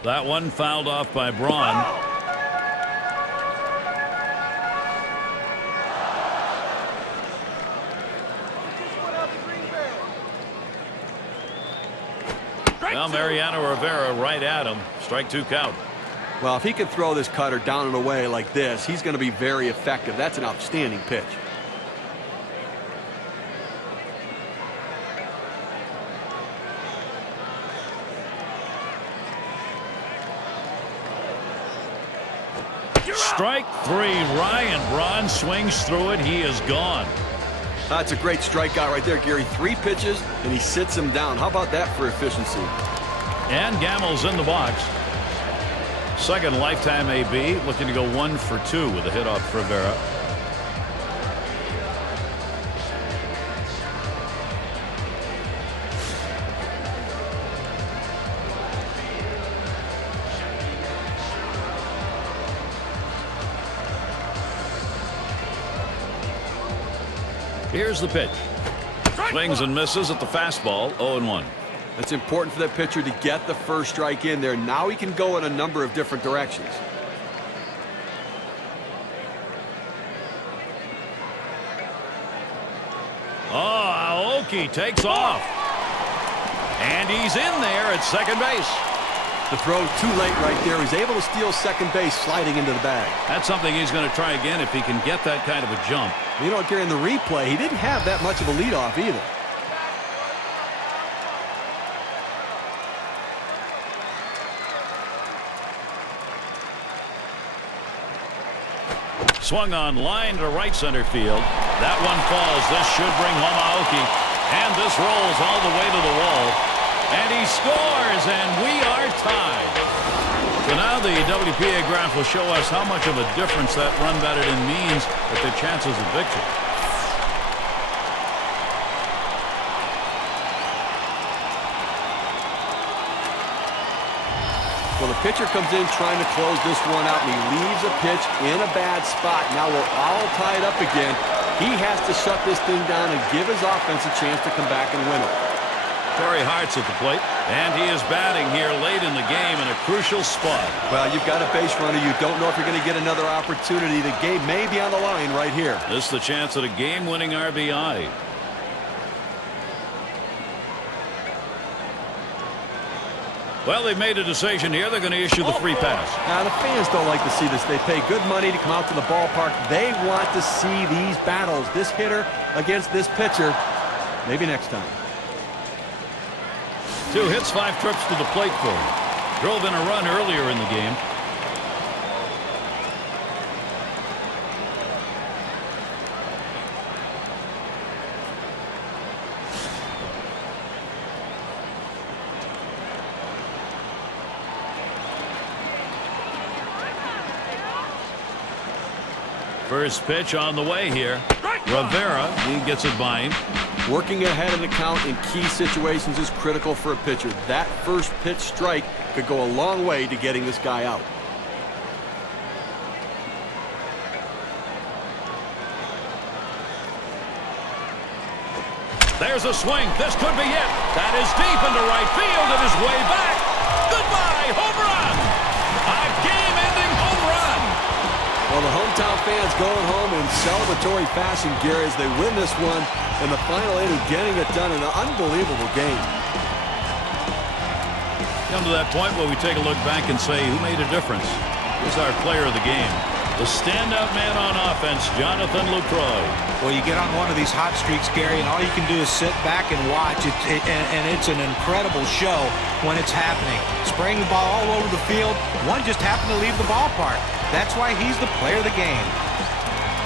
That one fouled off by Braun. Well, Mariano Rivera right at him. Strike 2 count. Well, if he can throw this cutter down and away like this, he's going to be very effective. That's an outstanding pitch. Strike 3. Ryan Braun swings through it. He is gone. That's a great strikeout right there, Gary. 3 pitches, and he sits him down. How about that for efficiency? And Gammel's in the box. Second lifetime AB, looking to go 1 for 2 with a hit off Rivera. Here's the pitch. Swings and misses at the fastball, 0-1. It's important for that pitcher to get the first strike in there. Now he can go in a number of different directions. Oh, Aoki takes off. And he's in there at second base. The throw too late right there. He's able to steal second base sliding into the bag. That's something he's going to try again if he can get that kind of a jump. You know, Gary, in the replay, he didn't have that much of a leadoff either. Swung on line to right center field. That one falls. This should bring home Aoki. And this rolls all the way to the wall. And he scores, and we are tied. So now the WPA graph will show us how much of a difference that run batted in means at their chances of victory. Well, the pitcher comes in trying to close this one out, and he leaves a pitch in a bad spot. Now we're all tied up again. He has to shut this thing down and give his offense a chance to come back and win it. Terry Hart's at the plate, and he is batting here late in the game in a crucial spot. Well, you've got a base runner. You don't know if you're going to get another opportunity. The game may be on the line right here. This is the chance at a game-winning RBI. Well, they've made a decision here. They're going to issue the free pass. Now, the fans don't like to see this. They pay good money to come out to the ballpark. They want to see these battles. This hitter against this pitcher. Maybe next time. 2 hits, 5 trips to the plate for him. Drove in a run earlier in the game. First pitch on the way here. Rivera, he gets it by him. Working ahead in the count in key situations is critical for a pitcher. That first pitch strike could go a long way to getting this guy out. There's a swing. This could be it. That is deep into right field. It is way back. Goodbye. Home run. A game-ending home run. Well, the hometown fans going home in celebratory fashion, Gary, as they win this one in the final inning, getting it done in an unbelievable game. Come to that point where we take a look back and say, who made a difference? Who's our player of the game? The standout man on offense, Jonathan Lucroy. Well, you get on one of these hot streaks, Gary, and all you can do is sit back and watch. And it's an incredible show when it's happening. Spraying the ball all over the field. One just happened to leave the ballpark. That's why he's the player of the game.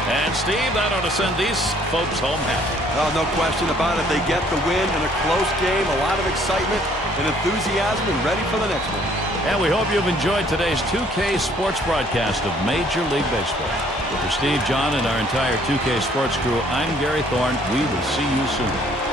And, Steve, that ought to send these folks home happy. Oh, no question about it. They get the win in a close game, a lot of excitement and enthusiasm, and ready for the next one. And we hope you've enjoyed today's 2K Sports broadcast of Major League Baseball. For Steve, John, and our entire 2K Sports crew, I'm Gary Thorne. We will see you soon.